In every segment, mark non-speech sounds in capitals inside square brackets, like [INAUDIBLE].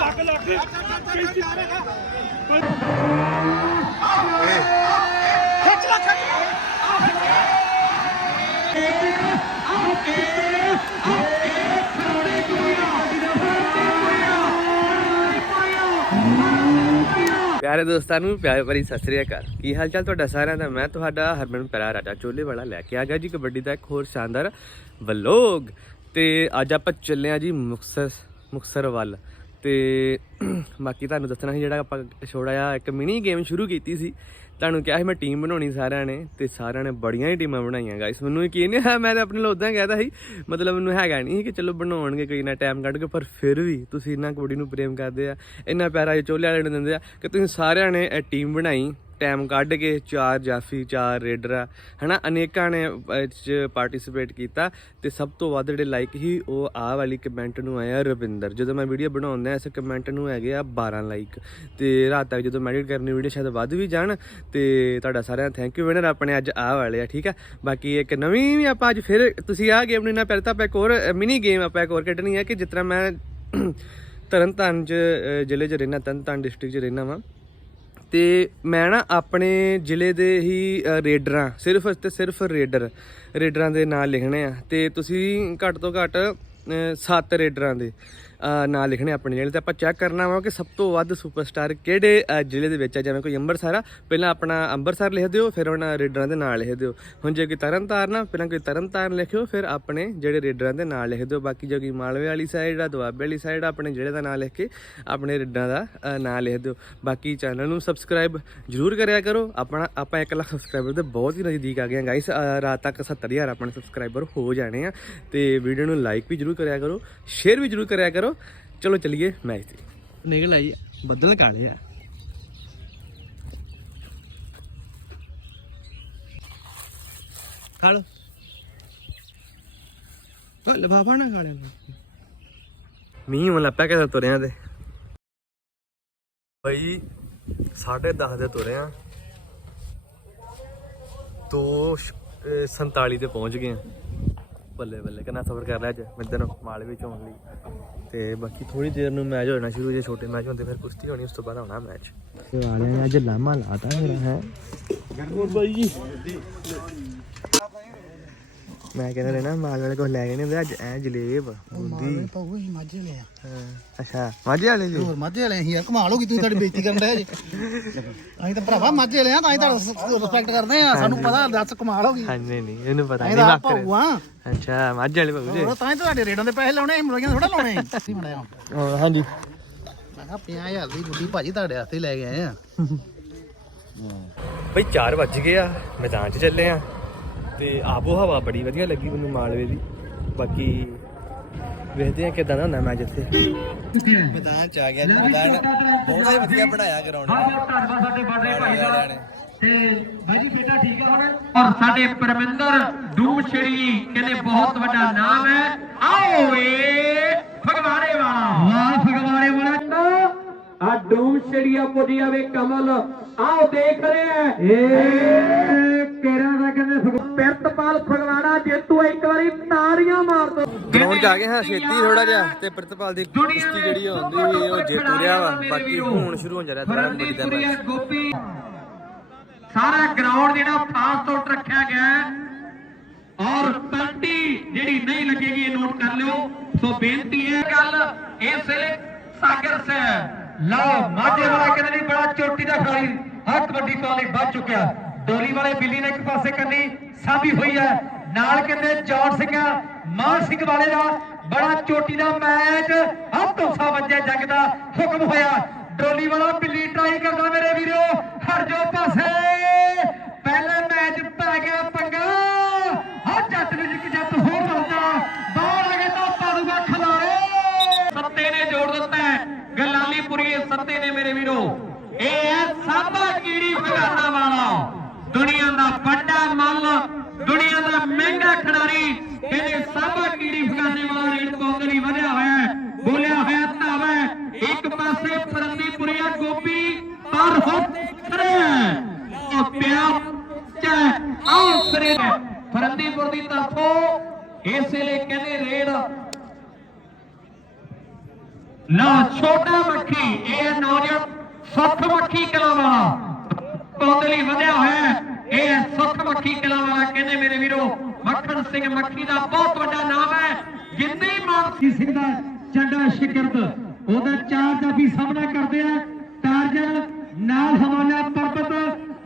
ਲੱਗ ਲੱਗ ਖਿੱਚ ਲੈ ਪਿਆਰੇ ਦੋਸਤਾਂ ਨੂੰ ਪਿਆਰ ਭਰੀ ਸਤਿ ਸ੍ਰੀ ਅਕਾਲ। ਕੀ ਹਾਲ ਚਾਲ ਤੁਹਾਡਾ ਸਾਰਿਆਂ ਦਾ? ਮੈਂ ਤੁਹਾਡਾ ਹਰਮਨ ਪਿਆਰਾ, ਰਾਜਾ ਚੋਲੇ ਵਾਲਾ ਲੈ ਕੇ ਆ ਗਿਆ ਜੀ ਕਬੱਡੀ ਦਾ ਇੱਕ ਹੋਰ ਸ਼ਾਨਦਾਰ ਵਲੋਗ। ਤੇ ਅੱਜ ਆਪਾਂ ਚੱਲੇ ਆ ਜੀ ਮੁਕਤਸਰ ਮੁਕਤਸਰ ਵੱਲ। ਤੇ ਬਾਕੀ ਤੁਹਾਨੂੰ ਦੱਸਣਾ ਸੀ ਜਿਹੜਾ ਆਪਾਂ ਛੋੜਾ ਜਿਹਾ ਇੱਕ ਮਿਨੀ ਗੇਮ ਸ਼ੁਰੂ ਕੀਤੀ ਸੀ। ਤੁਹਾਨੂੰ ਕਿਹਾ ਸੀ ਮੈਂ ਟੀਮ ਬਣਾਉਣੀ ਸਾਰਿਆਂ ਨੇ ਤੇ ਸਾਰਿਆਂ ਨੇ ਬੜੀਆਂ ਹੀ ਟੀਮਾਂ ਬਣਾਈਆਂ ਗਾਇਸ ਮੈਨੂੰ ਯਕੀਨ ਨਹੀਂ ਹੈ ਮੈਂ ਤਾਂ ਆਪਣੇ ਲਈ ਉਦਾਂ ਕਹਿਦਾ ਸੀ, ਮਤਲਬ ਮੈਨੂੰ ਹੈਗਾ ਨਹੀਂ ਸੀ ਕਿ ਚਲੋ ਬਣਾਉਣਗੇ ਕੋਈ ਨਾ ਟਾਈਮ ਕੱਢ ਕੇ, ਪਰ ਫਿਰ ਵੀ ਤੁਸੀਂ ਇੰਨਾ ਕਬੱਡੀ ਨੂੰ ਪ੍ਰੇਮ ਕਰਦੇ ਆ, ਇੰਨਾ ਪਿਆਰਾ ਚੋਲੇ ਵਾਲੇ ਨੂੰ ਦਿੰਦੇ ਆ ਕਿ ਤੁਸੀਂ ਸਾਰਿਆਂ ਨੇ ਇਹ ਟੀਮ ਬਣਾਈ। ਟਾਈਮ ਕੱਢ ਕੇ ਚਾਰ ਜਾਫੀ, ਚਾਰ ਰੇਡਰ ਆ, ਹਨਾ? ਅਨੇਕਾਂ ਨੇ ਇਹ 'ਚ ਪਾਰਟਿਸਿਪੇਟ ਕੀਤਾ ਤੇ ਸਭ ਤੋਂ ਵੱਧ ਜਿਹੜੇ ਲਾਈਕ ਹੀ ਉਹ ਆਹ ਵਾਲੀ ਕਮੈਂਟ ਨੂੰ ਆਇਆ ਰਵਿੰਦਰ। ਜਦੋਂ ਮੈਂ ਵੀਡੀਓ ਬਣਾਉਂਦਾ, ਇਸ ਕਮੈਂਟ ਨੂੰ ਹੈਗੇ ਆ 12 ਲਾਈਕ ਤੇ ਰਾਤ ਤੱਕ ਜਦੋਂ ਮੈਂ ਐਡਿਟ ਕਰਨੀ ਵੀਡੀਓ ਸ਼ਾਇਦ ਵੱਧ ਵੀ ਜਾਣ, ਤੇ ਤੁਹਾਡਾ ਸਾਰਿਆਂ ਦਾ ਥੈਂਕ ਯੂ ਵਿਨਰ ਆਪਣੇ ਅੱਜ ਆ ਵਾਲੇ ਆ, ਠੀਕ ਆ? ਬਾਕੀ ਇੱਕ ਨਵੀਂ ਵੀ ਆਪਾਂ ਅੱਜ ਫਿਰ ਤੁਸੀਂ ਆਹ ਗੇਮ ਨੂੰ ਇੰਨਾ ਪਹਿਲਾਂ ਤਾਂ ਆਪਾਂ ਇੱਕ ਹੋਰ ਮਿਨੀ ਗੇਮ ਆਪਾਂ ਇੱਕ ਹੋਰ ਖੇਡਣੀ ਹੈ ਕਿ ਜਿਸ ਤਰ੍ਹਾਂ ਮੈਂ [CLEARS THROAT] ਤਰਨਤਾਰਨ ਚ ਜ਼ਿਲ੍ਹੇ 'ਚ ਰਹਿਣਾ ਤਰਨਤਾਰਨ ਡਿਸਟ੍ਰਿਕਟ 'ਚ ਰਹਿਣਾ ਵਾਂ। ਤੇ ਮੈਂ ਨਾ ਆਪਣੇ ਜ਼ਿਲ੍ਹੇ ਦੇ ਹੀ ਰੇਡਰਾਂ, ਸਿਰਫ ਤੇ ਸਿਰਫ ਰੇਡਰ, ਰੇਡਰਾਂ ਦੇ ਨਾਂ ਲਿਖਣੇ ਆ ਤੇ ਤੁਸੀਂ ਘੱਟ ਤੋਂ ਘੱਟ ਸੱਤ ਰੇਡਰਾਂ ਦੇ। ਨਾਂ ਲਿਖਣੇ ਆਪਣੇ ਜ਼ਿਲ੍ਹੇ ਤੇ ਆਪਾਂ ਚੈੱਕ ਕਰਨਾ ਵਾ ਕਿ ਸਭ ਤੋਂ ਵੱਧ ਸੁਪਰਸਟਾਰ ਕਿਹੜੇ ਜ਼ਿਲ੍ਹੇ ਦੇ ਵਿੱਚ ਆ, ਜਿਵੇਂ ਕੋਈ ਅੰਮ੍ਰਿਤਸਰ ਆ, ਪਹਿਲਾਂ ਆਪਣਾ ਅੰਮ੍ਰਿਤਸਰ ਲਿਖ ਦਿਓ, ਫਿਰ ਉਹਨਾਂ ਰੇਡਰਾਂ ਦੇ ਨਾਂ ਲਿਖ ਦਿਓ। ਹੁਣ ਜੇ ਕੋਈ ਤਰਨਤਾਰਨ ਆ, ਪਹਿਲਾਂ ਕੋਈ ਤਰਨਤਾਰਨ ਲਿਖਿਓ, ਫਿਰ ਆਪਣੇ ਜਿਹੜੇ ਰੇਡਰਾਂ ਦੇ ਨਾਂ ਲਿਖ ਦਿਓ। ਬਾਕੀ ਜੋ ਕੋਈ ਮਾਲਵੇ ਵਾਲੀ ਸਾਈਡ ਆ, ਦੁਆਬੇ ਵਾਲੀ ਸਾਈਡ ਆ, ਆਪਣੇ ਜ਼ਿਲ੍ਹੇ ਦਾ ਨਾਂ ਲਿਖ ਕੇ ਆਪਣੇ ਰੇਡਰਾਂ ਦਾ ਨਾਂ ਲਿਖ ਦਿਓ। ਬਾਕੀ ਚੈਨਲ ਨੂੰ ਸਬਸਕ੍ਰਾਈਬ ਜਰੂਰ ਕਰਿਆ ਕਰੋ। ਆਪਣਾ, ਆਪਾਂ 1 ਲੱਖ ਸਬਸਕ੍ਰਾਈਬਰ ਦੇ ਬਹੁਤ ਹੀ ਨਜ਼ਦੀਕ ਆ ਗਏ ਆ ਗਾਇਸ ਰਾਤ ਤੱਕ 70000 ਆਪਣੇ ਸਬਸਕ੍ਰਾਈਬਰ ਹੋ ਜਾਣੇ ਆ। ਤੇ ਵੀਡੀਓ ਨੂੰ ਲਾਈਕ ਵੀ ਜਰੂਰ ਕਰਿਆ ਕਰੋ ਸ਼ੇਅਰ ਵੀ ਜਰੂਰ ਕਰਿਆ ਕਰੋ। ਚਲੋ ਚੱਲੀਏ ਮੈਚ ਤੇ ਨਿਕਲ ਆਈ ਬੱਦਲ ਕਾਲੇ ਆ। ਖਾ ਲੋ ਲਫਾਫਾ ਨਾ ਖਾ ਲਿਆ ਮੀਂਹ ਹੁਣ ਲੱਪਿਆ ਕਿ ਤੁਰਿਆਂ ਤੇ। ਬਈ 10:30 ਦੇ ਤੁਰੇ ਆ 2:47 ਤੇ ਪਹੁੰਚ ਗਏ ਆ। ਬੱਲੇ ਬੱਲੇ ਕਿੰਨਾ ਸਫ਼ਰ ਕਰ ਲਿਆ ਅੱਜ ਮਿੱਧਰ ਮਾਲਵੇ ਚੋਂ ਆਉਣ ਲਈ। ਤੇ ਬਾਕੀ ਥੋੜੀ ਦੇਰ ਨੂੰ ਮੈਚ ਹੋ ਜਾਣਾ ਸ਼ੁਰੂ ਜੇ ਛੋਟੇ ਮੈਚ ਹੁੰਦੇ ਫਿਰ ਕੁਸ਼ਤੀ ਹੋਣੀ ਉਸ ਤੋਂ ਬਾਅਦ ਆਉਣਾ ਮੈਚ। ਤੇ ਵਾਲਿਆਂ ਨੇ ਅੱਜ ਲਾਮਾ ਲਾਤਾ ਮੇਰਾ ਹੈ। ਬਾਈ ਜੀ। ਮੈਂ ਕਹਿੰਦਾ ਰਹਿਣਾ ਮਾਲ ਵਾਲੇ ਕੋਲ ਲੈ ਗਏ ਨੇ ਅੱਜ ਐ ਜਲੇਬ ਬੁੰਦੀ। ਪਾਉ ਹੀ ਮਾਝੇ ਲਿਆ ਹਾਂ, ਅੱਛਾ ਮਾਝੇ ਵਾਲੇ ਜੀ? ਹੋਰ ਮਾਝੇ ਵਾਲੇ ਅਸੀਂ ਯਾਰ ਕਮਾਲ ਹੋ ਗਈ ਤੁਸੀਂ ਸਾਡੀ ਬੇਇੱਜ਼ਤੀ ਕਰਨ ਰਹੇ ਜੀ। ਅਸੀਂ ਤਾਂ ਭਰਾਵਾ ਮਾਝੇ ਵਾਲੇ ਆ ਤਾਂ ਅਸੀਂ ਤੁਹਾਡਾ ਰਿਸਪੈਕਟ ਕਰਦੇ ਆ ਸਾਨੂੰ ਪਤਾ ਦੱਸ ਕਮਾਲ ਹੋ ਗਈ। ਹਾਂ ਨਹੀਂ ਨਹੀਂ ਇਹਨੂੰ ਪਤਾ ਅਸੀਂ ਨਹੀਂ ਤਾਂ ਲੱਕ ਭਾਊ ਆ। ਅੱਛਾ ਮਾਝੇ ਵਾਲੇ ਬਾਬੂ ਜੀ। ਹੋਰ ਤਾਂ ਹੀ ਤੁਹਾਡੇ ਰੇਡਾਂ ਦੇ ਪੈਸੇ ਲਾਉਣੇ ਅਸੀਂ ਮੁਰਗੀਆਂ ਥੋੜਾ ਲਾਉਣੇ। ਅਸੀਂ ਬਣਾਇਆ ਹਾਂ, ਹਾਂਜੀ। ਮੈਂ ਕਿਹਾ 50000 ਦੀ ਗੁੱਡੀ ਭਾਜੀ ਤੁਹਾਡੇ ਵਾਸਤੇ ਹੀ ਲੈ ਕੇ ਆਏ ਆ। ਬਈ 4 ਵੱਜ ਗਏ ਆ ਮੈਦਾਨ 'ਚ ਚੱਲੇ ਆ। ਤੇ ਆਬੋ ਹਵਾ ਬੜੀ ਵਧੀਆ ਲੱਗੀ ਮੈਨੂੰ ਮਾਲਵੇ ਦੀ। ਬਾਕੀ ਵੇਖਦੇ ਆ ਕਿਦਾਂ ਦਾ ਹੁੰਦਾ ਮੈਚ ਇੱਥੇ। ਮੈਦਾਨ 'ਚ ਆ ਗਿਆ ਜੀ ਮੈਦਾਨ ਬਹੁਤ ਹੀ ਵਧੀਆ ਬਣਾਇਆ ਗਰਾਊਂਡ ਧੰਨਵਾਦ ਸਾਡੇ ਬੜੇ ਭਾਈ ਦਾ। ਤੇ ਬਾਜੀ ਬੇਟਾ ਠੀਕ ਹੈ ਹੁਣ? ਔਰ ਸਾਡੇ ਪਰਮਿੰਦਰ ਡੂਮਛੜੀ ਕਹਿੰਦੇ ਬਹੁਤ ਵੱਡਾ ਨਾਮ ਹੈ। ਆਓ ਏ ਫਗਵਾੜੇ ਵਾਲਾ। ਵਾਹ। ਆ ਡੂਮਛੜੀਆ ਪੁੱਜੀ ਆਵੇ ਕਮਲ ਆਓ ਦੇਖ ਰਿਹਾ ਏ ਕੇਰਾ ਦਾ ਕਹਿੰਦੇ ਪਿਰਤਪਾਲ ਫਗਵਾੜਾ ਜੇਤੂ ਇੱਕ ਵਾਰੀ ਤਾੜੀਆਂ ਮਾਰ ਦੋ। ਗਰਾਊਂਡ 'ਚ ਆ ਗਏ ਹਾਂ ਛੇਤੀ ਥੋੜਾ ਜਿਹਾ ਤੇ ਪ੍ਰਿਤਪਾਲ ਦੀ ਕੁਸ਼ਤੀ ਜਿਹੜੀ ਹੁੰਦੀ ਹੋਈ ਉਹ ਜੇਤੂ ਰਿਹਾ ਵਾ ਬਾਕੀ ਹੁਣ ਸ਼ੁਰੂ ਹੋਣ ਜਾ ਰਿਹਾ ਦੁਬਾਰਾ ਕਬੱਡੀ ਦਾ ਫਰੰਦੀਪੁਰੀਆ ਮੈਚ। ਗੋਪੀ। ਸਾਰਾ ਗਰਾਊਂਡ ਜਿਹੜਾ ਖਾਸ ਤੌਰ ਤੇ ਰੱਖਿਆ ਗਿਆ ਔਰ ਪਲਟੀ ਜਿਹੜੀ ਨਹੀਂ ਲੱਗੇਗੀ ਇਹ ਨੋਟ ਕਰ ਲਿਓ। ਸੋ ਬੇਨਤੀ ਹੈ ਗੱਲ ਇਸ ਸਾਗਰ ਸੇ ਲਓ ਮਾਝੇ ਵਾਲਾ ਕਹਿੰਦੇ ਨਹੀਂ, ਬੜਾ ਚੋਟੀ ਦਾ ਖਿਡਾਰੀ ਹਰ ਕਬੱਡੀ ਤੋਂ ਲਈ ਵੱਧ ਚੁੱਕਿਆ। ਡੋਲੀ ਵਾਲੇ ਬਿੱਲੀ ਨੇ ਇੱਕ ਪਾਸੇ ਕੰਨੀ ਸਾਬੀ ਹੋਈ ਹੈ। ਨਾਲ ਕਹਿੰਦੇ ਜੌਨ ਸਿੰਘ ਮਾਨ ਸਿੰਘ ਵਾਲੇ ਦਾ ਬੜਾ ਚੋਟੀ ਦਾ ਮੈਚ ਹੱਥ ਤੋਸਾ ਵੱਜਿਆ, ਜੱਗ ਦਾ ਹੁਕਮ ਹੋਇਆ। ਡੋਲੀ ਵਾਲਾ ਬਿੱਲੀ ਟਰਾਈ ਕਰਦਾ ਮੇਰੇ ਵੀਰੋ ਹਰ ਜੋ ਪਾਸੇ। ਪਹਿਲਾ ਮੈਚ ਪੈ ਗਿਆ ਪੰਗਾ ਹਾਂ ਜੱਟ ਵਿੱਚ ਇੱਕ ਜੱਟ ਹੋਰ ਮਿਲਦਾ ਬਾਹਰ ਆ ਗਿਆ ਤਾਂ ਪਾਦੂਗਾ ਖਲਾਰੇ ਸੱਤੇ ਨੇ ਜੋੜ ਦਿੱਤਾ ਹੈ। ਗਲਾਲੀਪੁਰੀ ਸੱਤੇ ਨੇ ਇਹ ਹੈ ਸਾਬਾ ਕੀੜੀ ਫਗਾਨਾ ਵਾਲਾ। ਦੁਨੀਆ ਦਾ ਵੱਡਾ ਮੱਲ, ਦੁਨੀਆ ਦਾ ਮਹਿੰਗਾ ਖਿਡਾਰੀ ਕਹਿੰਦੇ ਸਾਬਾ ਕੀੜੀ ਫਗਾਨੇ ਵਾਲਾ ਰੇਡ ਪਾਉਂਦੇ ਲਈ ਵਧਿਆ ਹੋਇਆ ਹੈ। ਬੋਲਿਆ ਹੋਇਆ ਧਾਵਾ ਇੱਕ ਪਾਸੇ ਫਰੰਦੀਪੁਰੀਆ ਗੋਪੀ, ਪਰ ਹੋ। ਉਹ ਪਿਆ ਚੈ ਆਉ ਫਰੰਦੀਪੁਰ ਦੀ ਤਰਫੋਂ ਇਸ ਵੇਲੇ ਕਹਿੰਦੇ ਰੇਡ। ਨਾ ਛੋਟਾ ਮੱਖੀ ਸੁੱਖ ਮੱਖੀ ਕਲਾਂ ਵਾਲਾ ਪੌਦੇ ਲਈ ਵਧਿਆ ਹੋਇਆ। ਇਹ ਸੁੱਖ ਮੱਖੀ ਕਲਾਂ ਵਾਲਾ ਕਹਿੰਦੇ ਮੇਰੇ ਵੀਰੋ ਮੱਖਣ ਸਿੰਘ ਮੱਖੀ ਦਾ ਬਹੁਤ ਵੱਡਾ ਨਾਮ ਹੈ। ਜਿੰਦੀ ਮਾਨਸੀ ਸਿੰਘ ਦਾ ਚੰਡਾ ਸ਼ਿਕਰਤ ਉਹਦਾ ਚਾਰ ਦਾ ਵੀ ਸਾਹਮਣਾ ਕਰਦੇ ਆ। ਟਾਰਜਨ ਨਾਲ ਹਵਾਲਾ ਪਰਬਤ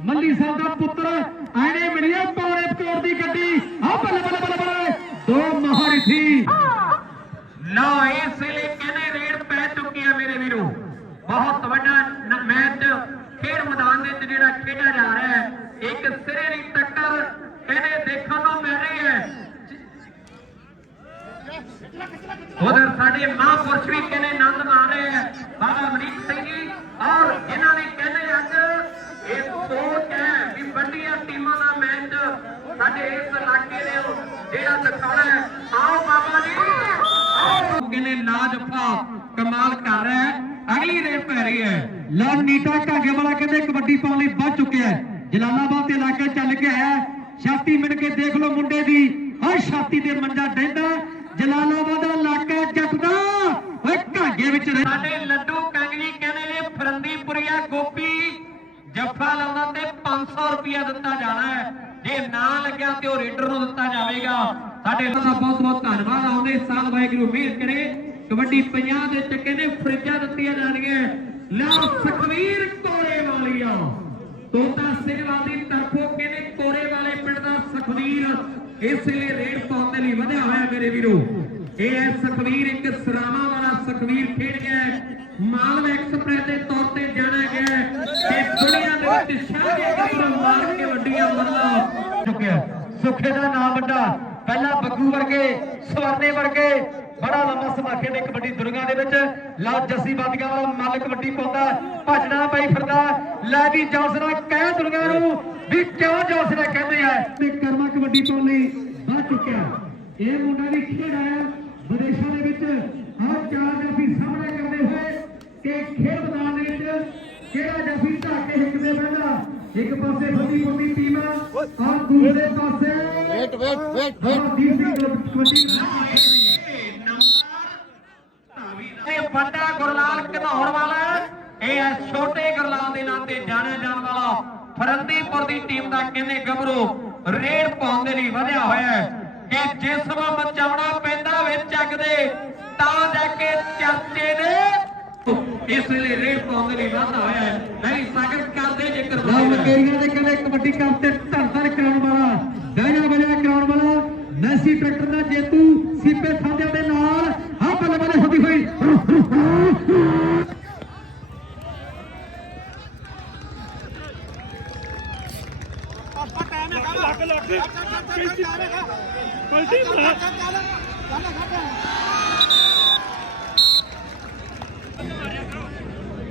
ਮੱਲੀ ਸਾਹਿਬ ਦਾ ਪੁੱਤਰ ਆਣੇ ਮਿਲਿਆ ਪੌਣੇ ਪਕੌੜ ਦੀ ਗੱਡੀ। ਆ ਬੱਲੇ ਬੱਲੇ ਬੱਲੇ ਬੱਲੇ ਦੋ ਮਹਾਰਥੀ ਨਾ ਇਸ ਲਈ ਕਹਿੰਦੇ ਰੇਡ ਪੈ ਚੁੱਕੀ ਹੈ ਮੇਰੇ ਵੀਰੋ। ਬਹੁਤ ਵੱਡਾ ਮੈਚ ਖੇਡ ਮੈਦਾਨ ਦੇ ਵਿੱਚ ਜਿਹੜਾ ਖੇਡਿਆ ਜਾ ਰਿਹਾ ਹੈ, ਇੱਕ ਸਿਰੇ ਦੀ ਟੱਕਰ ਕਹਿੰਦੇ ਦੇਖਣ ਨੂੰ ਮਿਲ ਰਹੀ ਹੈ। ਉਧਰ ਸਾਡੇ ਮਹਾਂਪੁਰਸ਼ ਵੀ ਕਹਿੰਦੇ ਆਨੰਦ ਮਾਣ ਰਹੇ ਹੈ। ਬਾਬਾ ਅਮਰੀਕ ਸਿੰਘ ਜੀ ਔਰ ਇਹਨਾਂ ਨੇ ਕਹਿੰਦੇ ਅੱਜ ਇਹ ਸੋਚ ਹੈ ਵੀ ਵੱਡੀਆਂ ਟੀਮਾਂ ਦਾ ਮੈਚ ਸਾਡੇ ਇਸ ਇਲਾਕੇ ਦੇ ਜਿਹੜਾ ਦਿਖਾਉਣਾ ਆਓ ਬਾਬਾ ਜੀ। ਆਓ। ਕਹਿੰਦੇ ਲਾਜਫਾ ਕਮਾਲ ਕਰ ਰਿਹਾ ਹੈ। ਅਗਲੀ ਰੇਡ ਪੈ ਰਹੀ ਹੈ। ਲਵ ਨੀਟਾ ਕਹਿੰਦੇ ਕਬੱਡੀ ਪਾਉਣ ਲਈ ਵੱਧ ਚੁੱਕਿਆ ਹੈ। ਜਲਾਲਾਬਾਦ ਦੇ ਇਲਾਕੇ ਚੱਲ ਕੇ ਆਇਆ ਛਾਤੀ ਮਿਣ ਕੇ ਦੇਖ ਲਓ ਮੁੰਡੇ ਦੀ। ਹਰ ਛਾਤੀ ਤੇ ਮੰਜਾ ਡੈਂਦਾ ਜਲਾਲਾਬਾਦ ਦਾ ਇਲਾਕਾ ਜੱਟਦਾ। ਓਏ ਘਾਗੇ ਵਿੱਚ ਸਾਡੇ ਲੱਡੂ ਕੰਗ ਕਹਿੰਦੇ ਨੇ, ਫਰੰਦੀਪੁਰੀਆ ਗੋਪੀ ਜੱਫਾ ਲਾਉਣਾ ਤੇ 500 ਰੁਪਇਆ ਦਿੱਤਾ ਜਾਣਾ ਹੈ। ਜੇ ਨਾ ਲੱਗਿਆ ਤੇ ਉਹ ਰੇਡਰ ਨੂੰ ਦਿੱਤਾ ਜਾਵੇਗਾ। ਸਾਡੇ ਦਾ ਬਹੁਤ ਬਹੁਤ ਧੰਨਵਾਦ। ਆਉਂਦੇ ਸਾਲ ਵਾਹਿਗੁਰੂ ਮਿਹਰ ਕਰੇ। ਕਬੱਡੀ 50 ਦੇ ਚੱਕੇ ਨੇ, ਫਰਿੱਜਾਂ ਦਿੱਤੀਆਂ ਜਾਣਗੀਆਂ। ਲਓ ਸੁਖਵੀਰ ਕੋਰੇ ਵਾਲੀਆ ਤੋਤਾ ਸਿੰਘ ਵਾਲੀ ਤਰਫੋਂ ਕਹਿੰਦੇ ਕੋਰੇ ਵਾਲੇ ਪਿੰਡ ਦਾ ਸੁਖਵੀਰ? ਇਸ ਲਈ ਰੇਡ ਪਾਉਣ ਦੇ ਲਈ ਵਧਿਆ ਹੋਇਆ ਮੇਰੇ ਵੀਰੋ। ਇਹ ਹੈ ਸੁਖਵੀਰ, ਇੱਕ ਸਰਾਵਾਂ ਵਾਲਾ ਸੁਖਵੀਰ ਖੇਡ ਗਿਆ ਹੈ। ਐਕਸਪ੍ਰੈਸ ਦੇ ਤੌਰ ਤੇ ਜਾਣਿਆ ਗਿਆ ਹੈ ਤੇ ਦੁਨੀਆ ਦੇ ਵਿੱਚ ਸ਼ਾਹਜੇ ਗੱਭਰੂ ਮਾਰ ਕੇ ਵੱਡੀਆਂ ਮੱਲਾਂ ਚੁੱਕਿਆ ਸੁਖੇ ਦਾ ਨਾਮ ਵੱਡਾ। ਪਹਿਲਾਂ ਬੱਗੂ ਵਰਗੇ ਸਵਰਨੇ ਵਰਗੇ, ਬੜਾ ਲੰਮਾ ਸਮਾਂ ਖੇਡੇ ਕਬੱਡੀ ਦੁਨੀਆ ਦੇ ਵਿੱਚ। ਲਓ ਜੱਸੀ ਬਾਦੀਆਂ ਵਾਲਾ ਮੱਲ ਕਬੱਡੀ ਪਾਉਂਦਾ ਭੱਜਣਾ ਪਈ ਫਿਰਦਾ ਲੈ ਵੀ ਜੌਸਰਾ ਕਹਿ ਦੁਨੀਆ ਨੂੰ ਵੀ ਕਿਉਂ ਜੌਸਰਾ ਕਹਿੰਦੇ ਆ? ਤੇ ਕਰਮਾ ਕਬੱਡੀ ਪਾਉਣ ਲਈ ਵੱਧ ਚੁੱਕਿਆ ਇਹ ਮੁੰਡਾ ਵੀ ਖੇਡ ਆਇਆ ਵਿਦੇਸ਼ਾਂ ਦੇ ਵਿੱਚ। ਆਹ ਚਾਰ ਜਾਫੀ ਸਾਹਮਣੇ ਕਰਦੇ ਹੋਏ ਕਿ ਖੇਡ ਮੈਦਾਨ ਦੇ ਵਿੱਚ ਕਿਹੜਾ ਜਾਫੀ ਢਾਕੇ ਹਿੱਕਦੇ ਬਹਿੰਦਾ ਇੱਕ ਪਾਸੇ ਫੱਦੀ ਫੁੱਦੀ ਟੀਮ ਆ ਔਰ ਦੂਸਰੇ ਪਾਸੇ wait wait wait wait. Deepi kabaddi ਤੇ ਵੱਡਾ ਗੁਰਲਾਲ ਘਨੌਰ ਵਾਲਾ ਇਹ ਹੈ ਛੋਟੇ ਗੁਰਲਾਲ ਦੇ ਨਾਂ ਤੇ ਜਾਣਿਆ ਜਾਣ ਵਾਲਾ ਫਰੰਦੀਪੁਰ ਦੀ ਟੀਮ ਦਾ ਕਹਿੰਦੇ ਗੱਭਰੂ ਰੇਡ ਪਾਉਣ ਦੇ ਲਈ ਵਧਿਆ ਹੋਇਆ ਹੈ। ਕਿ ਜਿਸਮ ਮਚਾਉਣਾ ਪੈਂਦਾ ਵਿੱਚ ਚੱਕ ਦੇ ਤਾਂ ਜਾ ਕੇ ਚਰਚੇ ਨੇ ਇਸ ਲਈ ਰੇਡ ਪਾਉਣ ਦੇ ਲਈ ਵਧਦਾ ਹੋਇਆ ਹੈ ਨਹੀਂ ਸਾਗਤ ਕਰਦੇ ਜੇਕਰ ਲੰਕੇਰੀਆਂ ਦੇ ਕਹਿੰਦੇ ਕਬੱਡੀ ਕੱਪ ਤੇ ਧਰਧਰ ਕਰਾਉਣ ਵਾਲਾ ਬਹਿਜਾ ਬਜਾ ਕਰਾਉਣ ਵਾਲਾ ਮੈਸੀ ਟਰੈਕਟਰ ਦਾ ਜੇਤੂ ਸੀਪੇ ਸਾਧਿਆਂ ਦੇ ਨਾਲ ਆ ਬੱਲੇ ਬੱਲੇ ਹੁੰਦੀ ਹੋਈ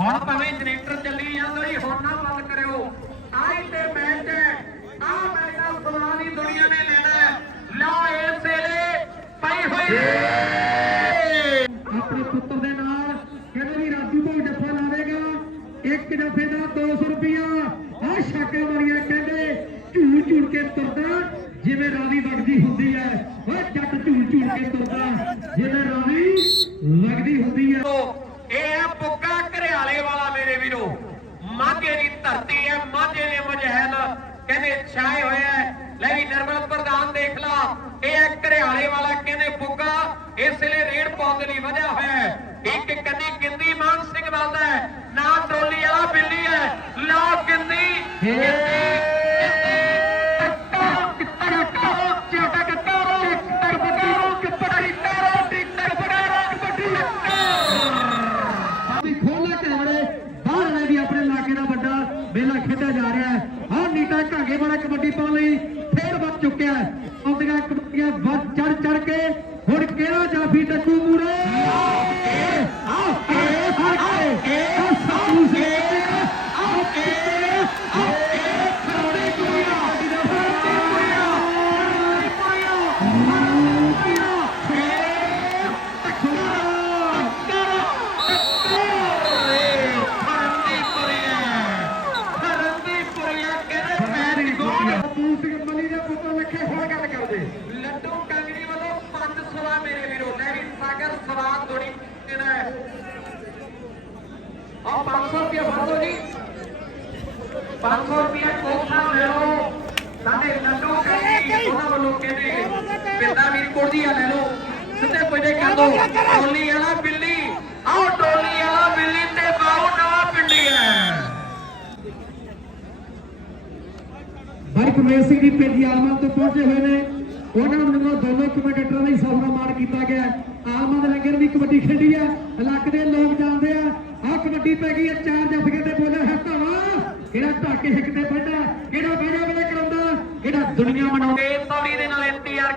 ਹੁਣ ਭਾਵੇਂ ਜਨਰੇਟਰ ਚੱਲੀ ਜਾਂਦਾ ਜੀ, ਹੁਣ ਨਾ ਬੰਦ ਕਰਿਓ। ਆਈ ਤੇ ਮੈਚ ਹੈ। ਆ ਮੈਚ ਦਾ ਦੁਨੀਆ ਨੇ ਲੈਣਾ ਲਾ ਇਸ ਵੇਲੇ ਪਈ ਹੋਈ ਆਪਣੇ ਪੁੱਤਰ ਦੇ ਨਾਲ ਕਹਿੰਦੇ ਵੀ ਰਾਜੂ ਭਾਈ ਜੱਫਾ ਲਾਵੇਗਾ। ਇੱਕ ਜੱਫੇ ਦਾ 200 ਰੁਪਿਆ ਆ ਛਾਕੇ ਮਾਰੀਆਂ ਕਹਿੰਦੇ, ਝੂਲ ਝੂਲ ਕੇ ਤੁਰਦਾ। ਜਿਵੇਂ ਰਾਵੀ ਵਗਦੀ ਹੁੰਦੀ ਹੈ। ਓਏ ਜੱਟ ਝੂਲ ਝੂੜ ਕੇ ਤੁਰਦਾ। ਵਗਦੀ ਹੁੰਦੀ ਹੈ ਇਹ ਹੈ ਪੁੱਗਾ ਘਰਿਆਲੇ ਵਾਲਾ ਮੇਰੇ ਵੀਰੋ। ਮਾਝੇ ਦੀ ਧਰਤੀ ਹੈ ਮਾਝੇ ਦੇ ਮਜਹਿਲ ਕਹਿੰਦੇ ਛਾਏ ਹੋਏ ਲੈ ਵੀ ਨਰਮਲ ਪ੍ਰਧਾਨ ਦੇਖ ਲਾ। ਇਹ ਹੈ ਘਰਿਆਲੇ ਵਾਲਾ ਕਹਿੰਦੇ ਪੁੱਗਾ। ਇਸ ਲਈ ਰੇੜ ਪਾਉਣ ਲਈ ਵਧਿਆ ਹੋਇਆ ਹੈ। ਇੱਕ ਕੰਨੀ ਗਿੰਦੀ ਮਾਨ ਸਿੰਘ ਵੱਲਦਾ ਹੈ। ਨਾ ਟੋਲੀ ਵਾਲਾ ਬਿੱਲੀ ਹੈ। ਲਓ ਗਿੰਦੀ ਵੀ ਖੋਲਾ ਕੈਮਰੇ ਬਾਹਰ ਵਾਲੇ ਵੀ ਆਪਣੇ ਇਲਾਕੇ ਦਾ ਵੱਡਾ ਮੇਲਾ ਖੇਡਿਆ ਜਾ ਰਿਹਾ ਹੈ ਆਹ ਨੀਟਾ ਘਾਗੇ ਵਾਲਾ ਕਬੱਡੀ ਪਾਉਣ ਲਈ ਫੇਰ ਵੱਧ ਚੁੱਕਿਆ ਹੈ ਆਉਂਦੀਆਂ ਕਬੱਡੀਆਂ ਵੱਧ ਚੜ ਚੜ ਕੇ ਹੁਣ ਕਿਹੜਾ ਜਾਫੀ ਟੱਕੂ ਮੂਰੇ ਆਓ ਏ ਫੜ ਏ ਸਾਊ ਸੇ ਆਓ ਏ ਆਓ ਏ ਖਰੋੜੇ ਕੁੜੀਆਂ ਖਰੋੜੇ ਕੁੜੀਆਂ ਖਰੋੜੇ ਕੁੜੀਆਂ ਏ ਟੱਕਰ ਫਰੰਦੀ ਕੁੜੀਆਂ ਫਰੰਦੀ ਕੁੜੀਆਂ ਕਹਿੰਦੇ ਮੈਚ ਗੋਲ ਤੂੰ ਸਿੰਘ ਮਲੀ ਦੇ ਪੁੱਤਰ ਲੱਖੇ ਹੁਣ ਗੱਲ ਕਰਦੇ ਲੱਡੂ ਕੰਗਣੀ ਵੱਲੋਂ ਪੰਜ ਸਵਾ ਮੇਰੇ ਵੀਰੋ ਲੈ ਵੀ ਸਾਗਰ ਸਵਾਦ ਥੋੜੀ ਦੇਣਾ ਹੈ ਆ 500 ਰੁਪਏ ਫੜ ਲਓ ਜੀ 500 ਰੁਪਏ ਕੋਠਾ ਲੈ ਲਓ ਸਾਡੇ ਲੱਡੂ ਕੰਗਣੀ ਉਹਨਾਂ ਵੱਲੋਂ ਕਹਿੰਦੇ ਪਿੰਡਾ ਵੀਰ ਕੋੜੀ ਆ ਲੈ ਲਓ ਸਿੱਧੇ ਪੁੱਜੇ ਕਰ ਦੋ ਟੋਲੀ ਵਾਲਾ ਬਿੱਲੀ ਆਓ ਟੋਲੀ ਵਾਲਾ ਬਿੱਲੀ ਤੇ ਬਾਹੂ ਨਵਾਂ ਪਿੰਡੀ ਹੈ ਭਾਈ ਕਮੇਰ ਸਿੰਘ ਜੀ ਪਿੰਡ ਆਲਮਨ ਤੋਂ ਪਹੁੰਚੇ ਹੋਏ ਨੇ ਉਹਨਾਂ ਵੱਲੋਂ ਦੋਨੋਂ ਕਮੈਂਟੇਟਰਾਂ ਦਾ ਹੀ ਸਫਰਾ ਮਾਰ ਕੀਤਾ ਗਿਆ ਹੈ। ਆਲਮਨ ਦੇ ਲੰਗਰ ਵੀ ਕਬੱਡੀ ਖੇਡੀ ਹੈ ਇਲਾਕੇ ਲੋਕ ਜਾਣਦੇ ਆ। ਆਹ ਕਬੱਡੀ ਪੈ ਗਈ ਹੈ ਚਾਰ ਜੱਫਗੇ ਤੇ ਬੋਲੇ ਹੈ ਧਾਵਾ। ਕਿਹੜਾ ਢਾਕੇ ਹਿੱਕ ਤੇ ਬੈਠਾ ਕਿਹੜਾ ਬੈਠਾ ਬਲੇ ਕਰਾਉਂਦਾ, ਕਿਹੜਾ ਦੁਨੀਆ ਮਨਾਉਂਦਾ। ਤੌੜੀ ਦੇ ਨਾਲ ਇੰਤਜ਼ਾਰ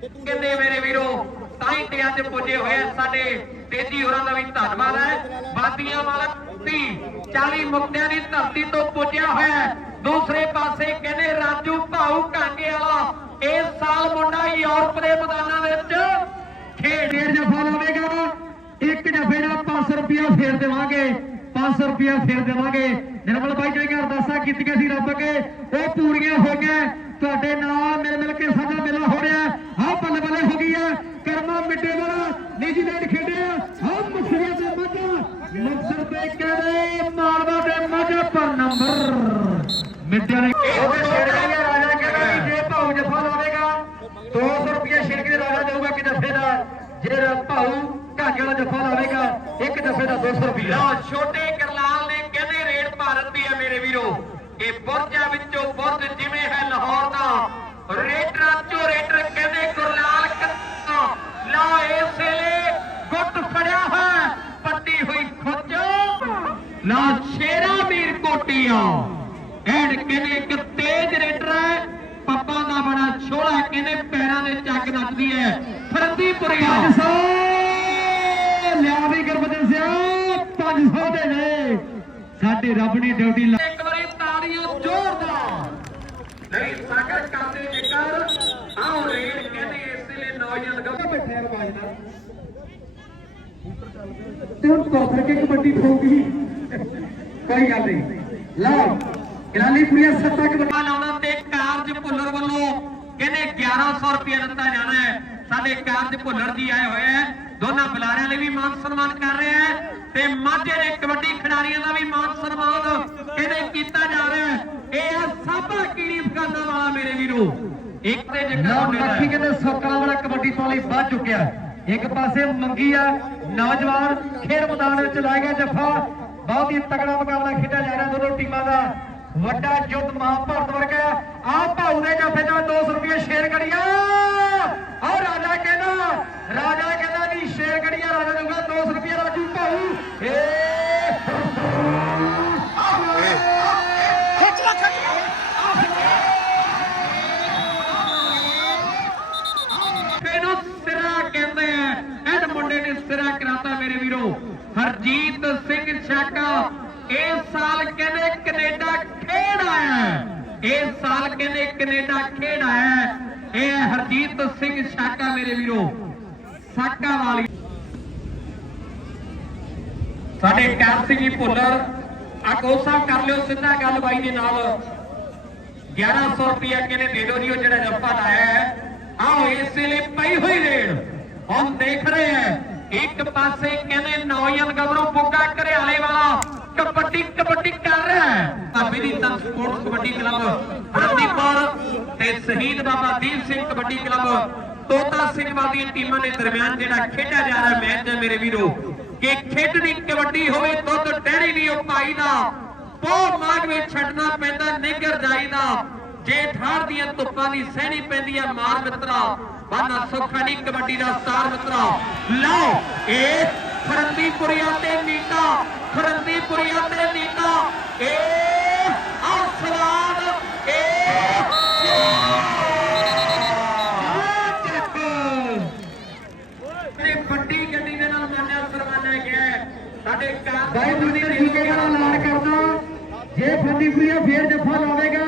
ਕਹਿੰਦੇ ਮੇਰੇ ਵੀਰੋ, ਤਾਂ ਹੀ ਤੇ ਅੱਜ ਪੁੱਜੇ ਹੋਏ ਸਾਡੇ ਤੇਜੀ ਹੋਰਾਂ ਦਾ ਵੀ ਧੰਨਵਾਦ ਹੈ। ਬਾਦੀਆਂ ਵਾਲਾ 30 40 ਮੁਕਤਿਆਂ ਦੀ ਧਰਤੀ ਤੋਂ ਪੁੱਜਿਆ ਹੋਇਆ ਦੂਸਰੇ ਪਾਸੇ ਕਹਿੰਦੇ ਰਾਜੂ ਭਾਊ ਕਾਂਗੇ ਵਾਲਾ। ਇਸ ਸਾਲ ਮੁੰਡਾ ਯੂਰਪ ਦੇ ਮੈਦਾਨਾਂ ਵਿੱਚ ਖੇਡ ਫੇਰ ਜਫਾ ਲਾਵੇਗਾ ਇੱਕ ਜਫੇ ਦਾ 500 ਰੁਪਿਆ ਫੇਰ ਦੇਵਾਂਗੇ। 500 ਰੁਪਿਆ ਫੇਰ ਦੇਵਾਂਗੇ। ਨਿਰਮਲ ਬਾਈ ਜੀ ਅਰਦਾਸਾਂ ਕੀਤੀਆਂ ਸੀ ਰੱਬ ਅੱਗੇ, ਉਹ ਪੂਰੀਆਂ ਹੋ ਗਈਆਂ। ਤੁਹਾਡੇ ਨਾਲ ਮਿਲ ਮਿਲ ਕੇ ਸਾਡਾ ਮੇਲਾ ਹੋ ਰਿਹਾ। ਆਹ ਬੱਲੇ ਬੱਲੇ ਹੋ ਗਈ ਹੈ ਕਰਮਾ ਮਿੱਟੇ ਵਾਲਾ ਨਿਊਜ਼ੀਲੈਂਡ ਖੇਡਿਆ ਆਹ ਮੁਖਰੀਆ ਦੇ ਮੱਝਾਂ। ਮੁਕਸਰ ਤੇ ਕਹਿੰਦੇ ਮਾਲਵਾ ਦੇ ਮੱਝਾਂ ਪਰ ਨੰਬਰ ਮਿੱਟਿਆ ਨੇ ਉਹਦੇ ਛੇੜ ਗਿਆ ਰਾਜਾ ਕਹਿੰਦਾ ਵੀ ਜੇ ਭਾਉ ਜਫਾ ਲਾਵੇਗਾ 200 ਰੁਪਏ ਛਿੜਕ ਦੇ ਰਾਜਾ ਦੇਊਗਾ ਕਿ ਜਫੇ ਦਾ ਜੇ ਭਾਉ ਵਾਲਾ ਜਫਾ ਲਾਵੇਗਾ ਇੱਕ ਜਫੇ ਦਾ 200 ਰੁਪਏ ਲਓ ਛੋਟੇ ਕਰਲਾਲ ਨੇ ਕਹਿੰਦੇ ਰੇਡ ਭਾਰਤ ਦੀ ਹੈ ਮੇਰੇ ਵੀਰੋ। ਇਹ ਬੁਰਜਾਂ ਵਿੱਚੋਂ ਬੁਰਜ ਜਿਵੇਂ ਹੈ ਲਾਹੌਰ ਦਾ। ਰੇਡਰਾਂ ਚੋਂ ਰੇਡਰ ਕਹਿੰਦੇ ਗੁਰਲਾਲ ਕੱਤਾ ਲਓ ਇਸ ਵੇਲੇ ਗੁੱਟ ਫੜਿਆ ਹੋਇਆ ਪੱਟੀ ਹੋਈ ਖੁੱਚ ਨਾ ਸ਼ੇਰਾ ਵੀਰ ਕੋਟੀਆਂ। ਐਡ ਕਹਿੰਦੇ ਇੱਕ ਤੇਜ ਰੇਡਰ ਹੈ। ਪੱਪਾ ਦਾ ਬੜਾ ਛੋਲਾ ਕਹਿੰਦੇ ਪੈਰਾਂ ਦੇ ਚੱਕ ਨੱਚਦੀ ਹੈ। ਫਰੰਦੀਪੁਰੀਆ। 500 ਲਿਆ ਵੀ ਗੁਰਬਚਨ ਸਿਆ 500 ਦੇ ਨੇ। ਸਾਡੇ ਰੱਬ ਨੇ ਡਿਊਟੀ ਲਾ ਇੱਕ ਵਾਰੀ ਤਾੜੀਆਂ ਜ਼ੋਰਦਾਰ। ਨਹੀਂ ਸਾਗਰ ਕਰਦੇ ਜ਼ਿਕਰ ਆਓ ਰੇਡ ਕਹਿੰਦੇ ਇਸ ਲਈ ਨੌਜਵਾਨ ਗੱਭਰੂ ਬੈਠੇ ਆ ਬਾਜਦਾ ਤੇ ਹੁਣ ਕੋਫਰ ਕੇ ਕਬੱਡੀ ਠੋਕੀ ਕੋਈ ਗੱਲ ਨਹੀਂ। ਲਓ ਗਲਾਲੀ ਪੁਰੀਆ ਸੱਤਾ ਕਬੱਡੀ ਆਉਣਾ ਤੇ ਕਾਰਜ ਭੁੱਲਰ ਵੱਲੋਂ ਕਹਿੰਦੇ 1100 ਰੁਪਏ ਦਿੱਤਾ ਜਾਣਾ ਹੈ। ਸਾਡੇ ਕਾਰਜ ਭੁੱਲਰ ਜੀ ਆਏ ਹੋਏ ਹੈ। ਦੋਨਾਂ ਬੁਲਾਰਿਆਂ ਲਈ ਵੀ ਮਾਨ ਸਨਮਾਨ ਕਰ ਰਹੇ ਹੈ ਤੇ ਮਾਝੇ ਦੇ ਕਬੱਡੀ ਖਿਡਾਰੀਆਂ ਦਾ ਵੀ ਮਾਨ ਸਨਮਾਨ ਕਹਿੰਦੇ ਕੀਤਾ ਜਾ ਰਿਹਾ ਹੈ। ਇਹ ਆ ਸਾਬਾ ਕੀੜੀ ਅਫਗਾਨਾ ਵਾਲਾ ਮੇਰੇ ਵੀਰੋ। ਇੱਕ ਤੇ ਜੱਗਾ ਮੱਖੀ ਕਹਿੰਦੇ ਸੋਕਲਾਂ ਵਾਲਾ ਕਬੱਡੀ ਤੋਂ ਲਈ ਵੱਧ ਚੁੱਕਿਆ ਇੱਕ ਪਾਸੇ ਮੰਗੀ ਆ, ਨੌਜਵਾਨ ਖੇਡ ਮੈਦਾਨ ਵਿੱਚ ਲਾਇਆ ਗਿਆ ਜੱਫਾ। ਬਹੁਤ ਹੀ ਤਕੜਾ ਮੁਕਾਬਲਾ ਖੇਡਿਆ ਜਾ ਰਿਹਾ। ਦੋਨੋਂ ਟੀਮਾਂ ਦਾ ਵੱਡਾ ਯੁੱਧ ਮਹਾਭਾਰਤ ਵਰਗਾ ਆਹ ਭਾਊ ਦੇ ਜੱਫੇ ਦਾ 200 ਰੁਪਏ ਸ਼ੇਰ ਗੜੀਆ ਆਹ ਰਾਜਾ ਕਹਿੰਦਾ ਰਾਜਾ ਕਹਿੰਦਾ ਵੀ ਸ਼ੇਰ ਗੜੀਆ ਰਾਜਾ ਦੇਊਗਾ 200 ਰੁਪਏ ਰਾਜੂ ਭਾਊ। ਏ ਇਹਨੂੰ ਸਿਰਾ ਕਹਿੰਦੇ ਆ ਇਹ ਮੁੰਡੇ ਨੇ ਸਿਰਾ ਕਰਾਤਾ ਮੇਰੇ ਵੀਰੋ। ਹਰਜੀਤ ਸਿੰਘ ਛਾਕਾ ਇਸ ਸਾਲ ਕਹਿੰਦੇ ਕੈਨੇਡਾ ਖੇਡ ਆਇਆ। ਇਸ ਸਾਲ ਕਹਿੰਦੇ ਕੈਨੇਡਾ ਖੇਡ ਆਇਆ ਇਹ ਹਰਜੀਤ ਸਿੰਘ ਛਾਕਾ ਮੇਰੇ ਵੀਰੋ। ਸਾਕਾ ਵਾਲੀ। ਸਾਡੇ ਕਰ ਜੀ ਭੁੱਲਰ ਆ ਕੋਸਾ ਕਰ ਲਿਓ ਸਿੱਧਾ ਗੱਲ ਬਾਈ ਦੇ ਨਾਲ। 1100 ਰੁਪਇਆ ਕਹਿੰਦੇ ਦੇ ਦਿਓ ਜੀ, ਉਹ ਜਿਹੜਾ ਜੱਫਾ ਲਾਇਆ ਹੈ? ਆਓ ਇਸੇ ਲਈ ਪਈ ਹੋਈ ਰੇਡ। ਹੁਣ ਦੇਖ ਰਹੇ ਹੈ, ਇੱਕ ਪਾਸੇ ਕਹਿੰਦੇ ਨੌਜਵਾਨ ਗੱਭਰੂ ਬੁੱਗਾ ਘਰਿਆਲੇ ਵਾਲਾ ਕਬੱਡੀ ਕਬੱਡੀ ਕਰ ਰਿਹਾ ਹੈ ਭਾਬੀ ਦੀ ਤਨ ਸਪੋਰਟਸ ਕਬੱਡੀ ਕਲੱਬ ਫਰਦੀਪੁਰ ਤੇ ਸ਼ਹੀਦ ਬਾਬਾ ਦੀਪ ਸਿੰਘ ਕਬੱਡੀ ਕਲੱਬ ਤੋਤਾ ਸਿੰਘ ਵਾਲੀਆਂ ਟੀਮਾਂ ਦੇ ਦਰਮਿਆਨ ਜਿਹੜਾ ਖੇਡਿਆ ਜਾ ਰਿਹਾ ਮੈਚ ਹੈ ਮੇਰੇ ਵੀਰੋ ਕਿ ਖੇਡਣੀ ਕਬੱਡੀ ਹੋਵੇ ਦੁੱਧ ਡੈਰੀ ਵੀ ਉਹ ਭਾਈ ਦਾ ਬਹੁਤ ਮਾਗ ਵਿੱਚ ਛੱਡਣਾ ਪੈਂਦਾ ਨਿੱਗਰ ਜਾਈਦਾ ਜੇ ਠਾੜ ਦੀਆਂ ਧੁੱਪਾਂ ਦੀ ਸਹਿਣੀ ਪੈਂਦੀ ਆ ਮਾਰ ਮਿੱਤਰਾ ਬਾਨਾ ਸੁੱਖਾ ਨਹੀਂ ਕਬੱਡੀ ਦਾ ਸਟਾਰ ਮਿੱਤਰਾ ਲਓ ਇਹ ਫਰੰਦੀਪੁਰੀਆ ਤੇ ਨੀਟਾ रणदीप गुड़िया ते नीता ए अरसलान ए ਵੱਡੀ ਗੱਡੀ ਦੇ ਨਾਲ ਮਾਨਿਆ ਸਰਮਾਨਿਆ ਗਿਆ ਸਾਡੇ ਕਾਰ ਬਾਈ ਦੁਨੀਆ ਠੀਕੇ ਦਾ ਐਲਾਨ ਕਰਦਾ ਜੇ ਫੰਡੀ ਪ੍ਰਿਆ ਫੇਰ ਜੱਫਾ ਲਾਵੇਗਾ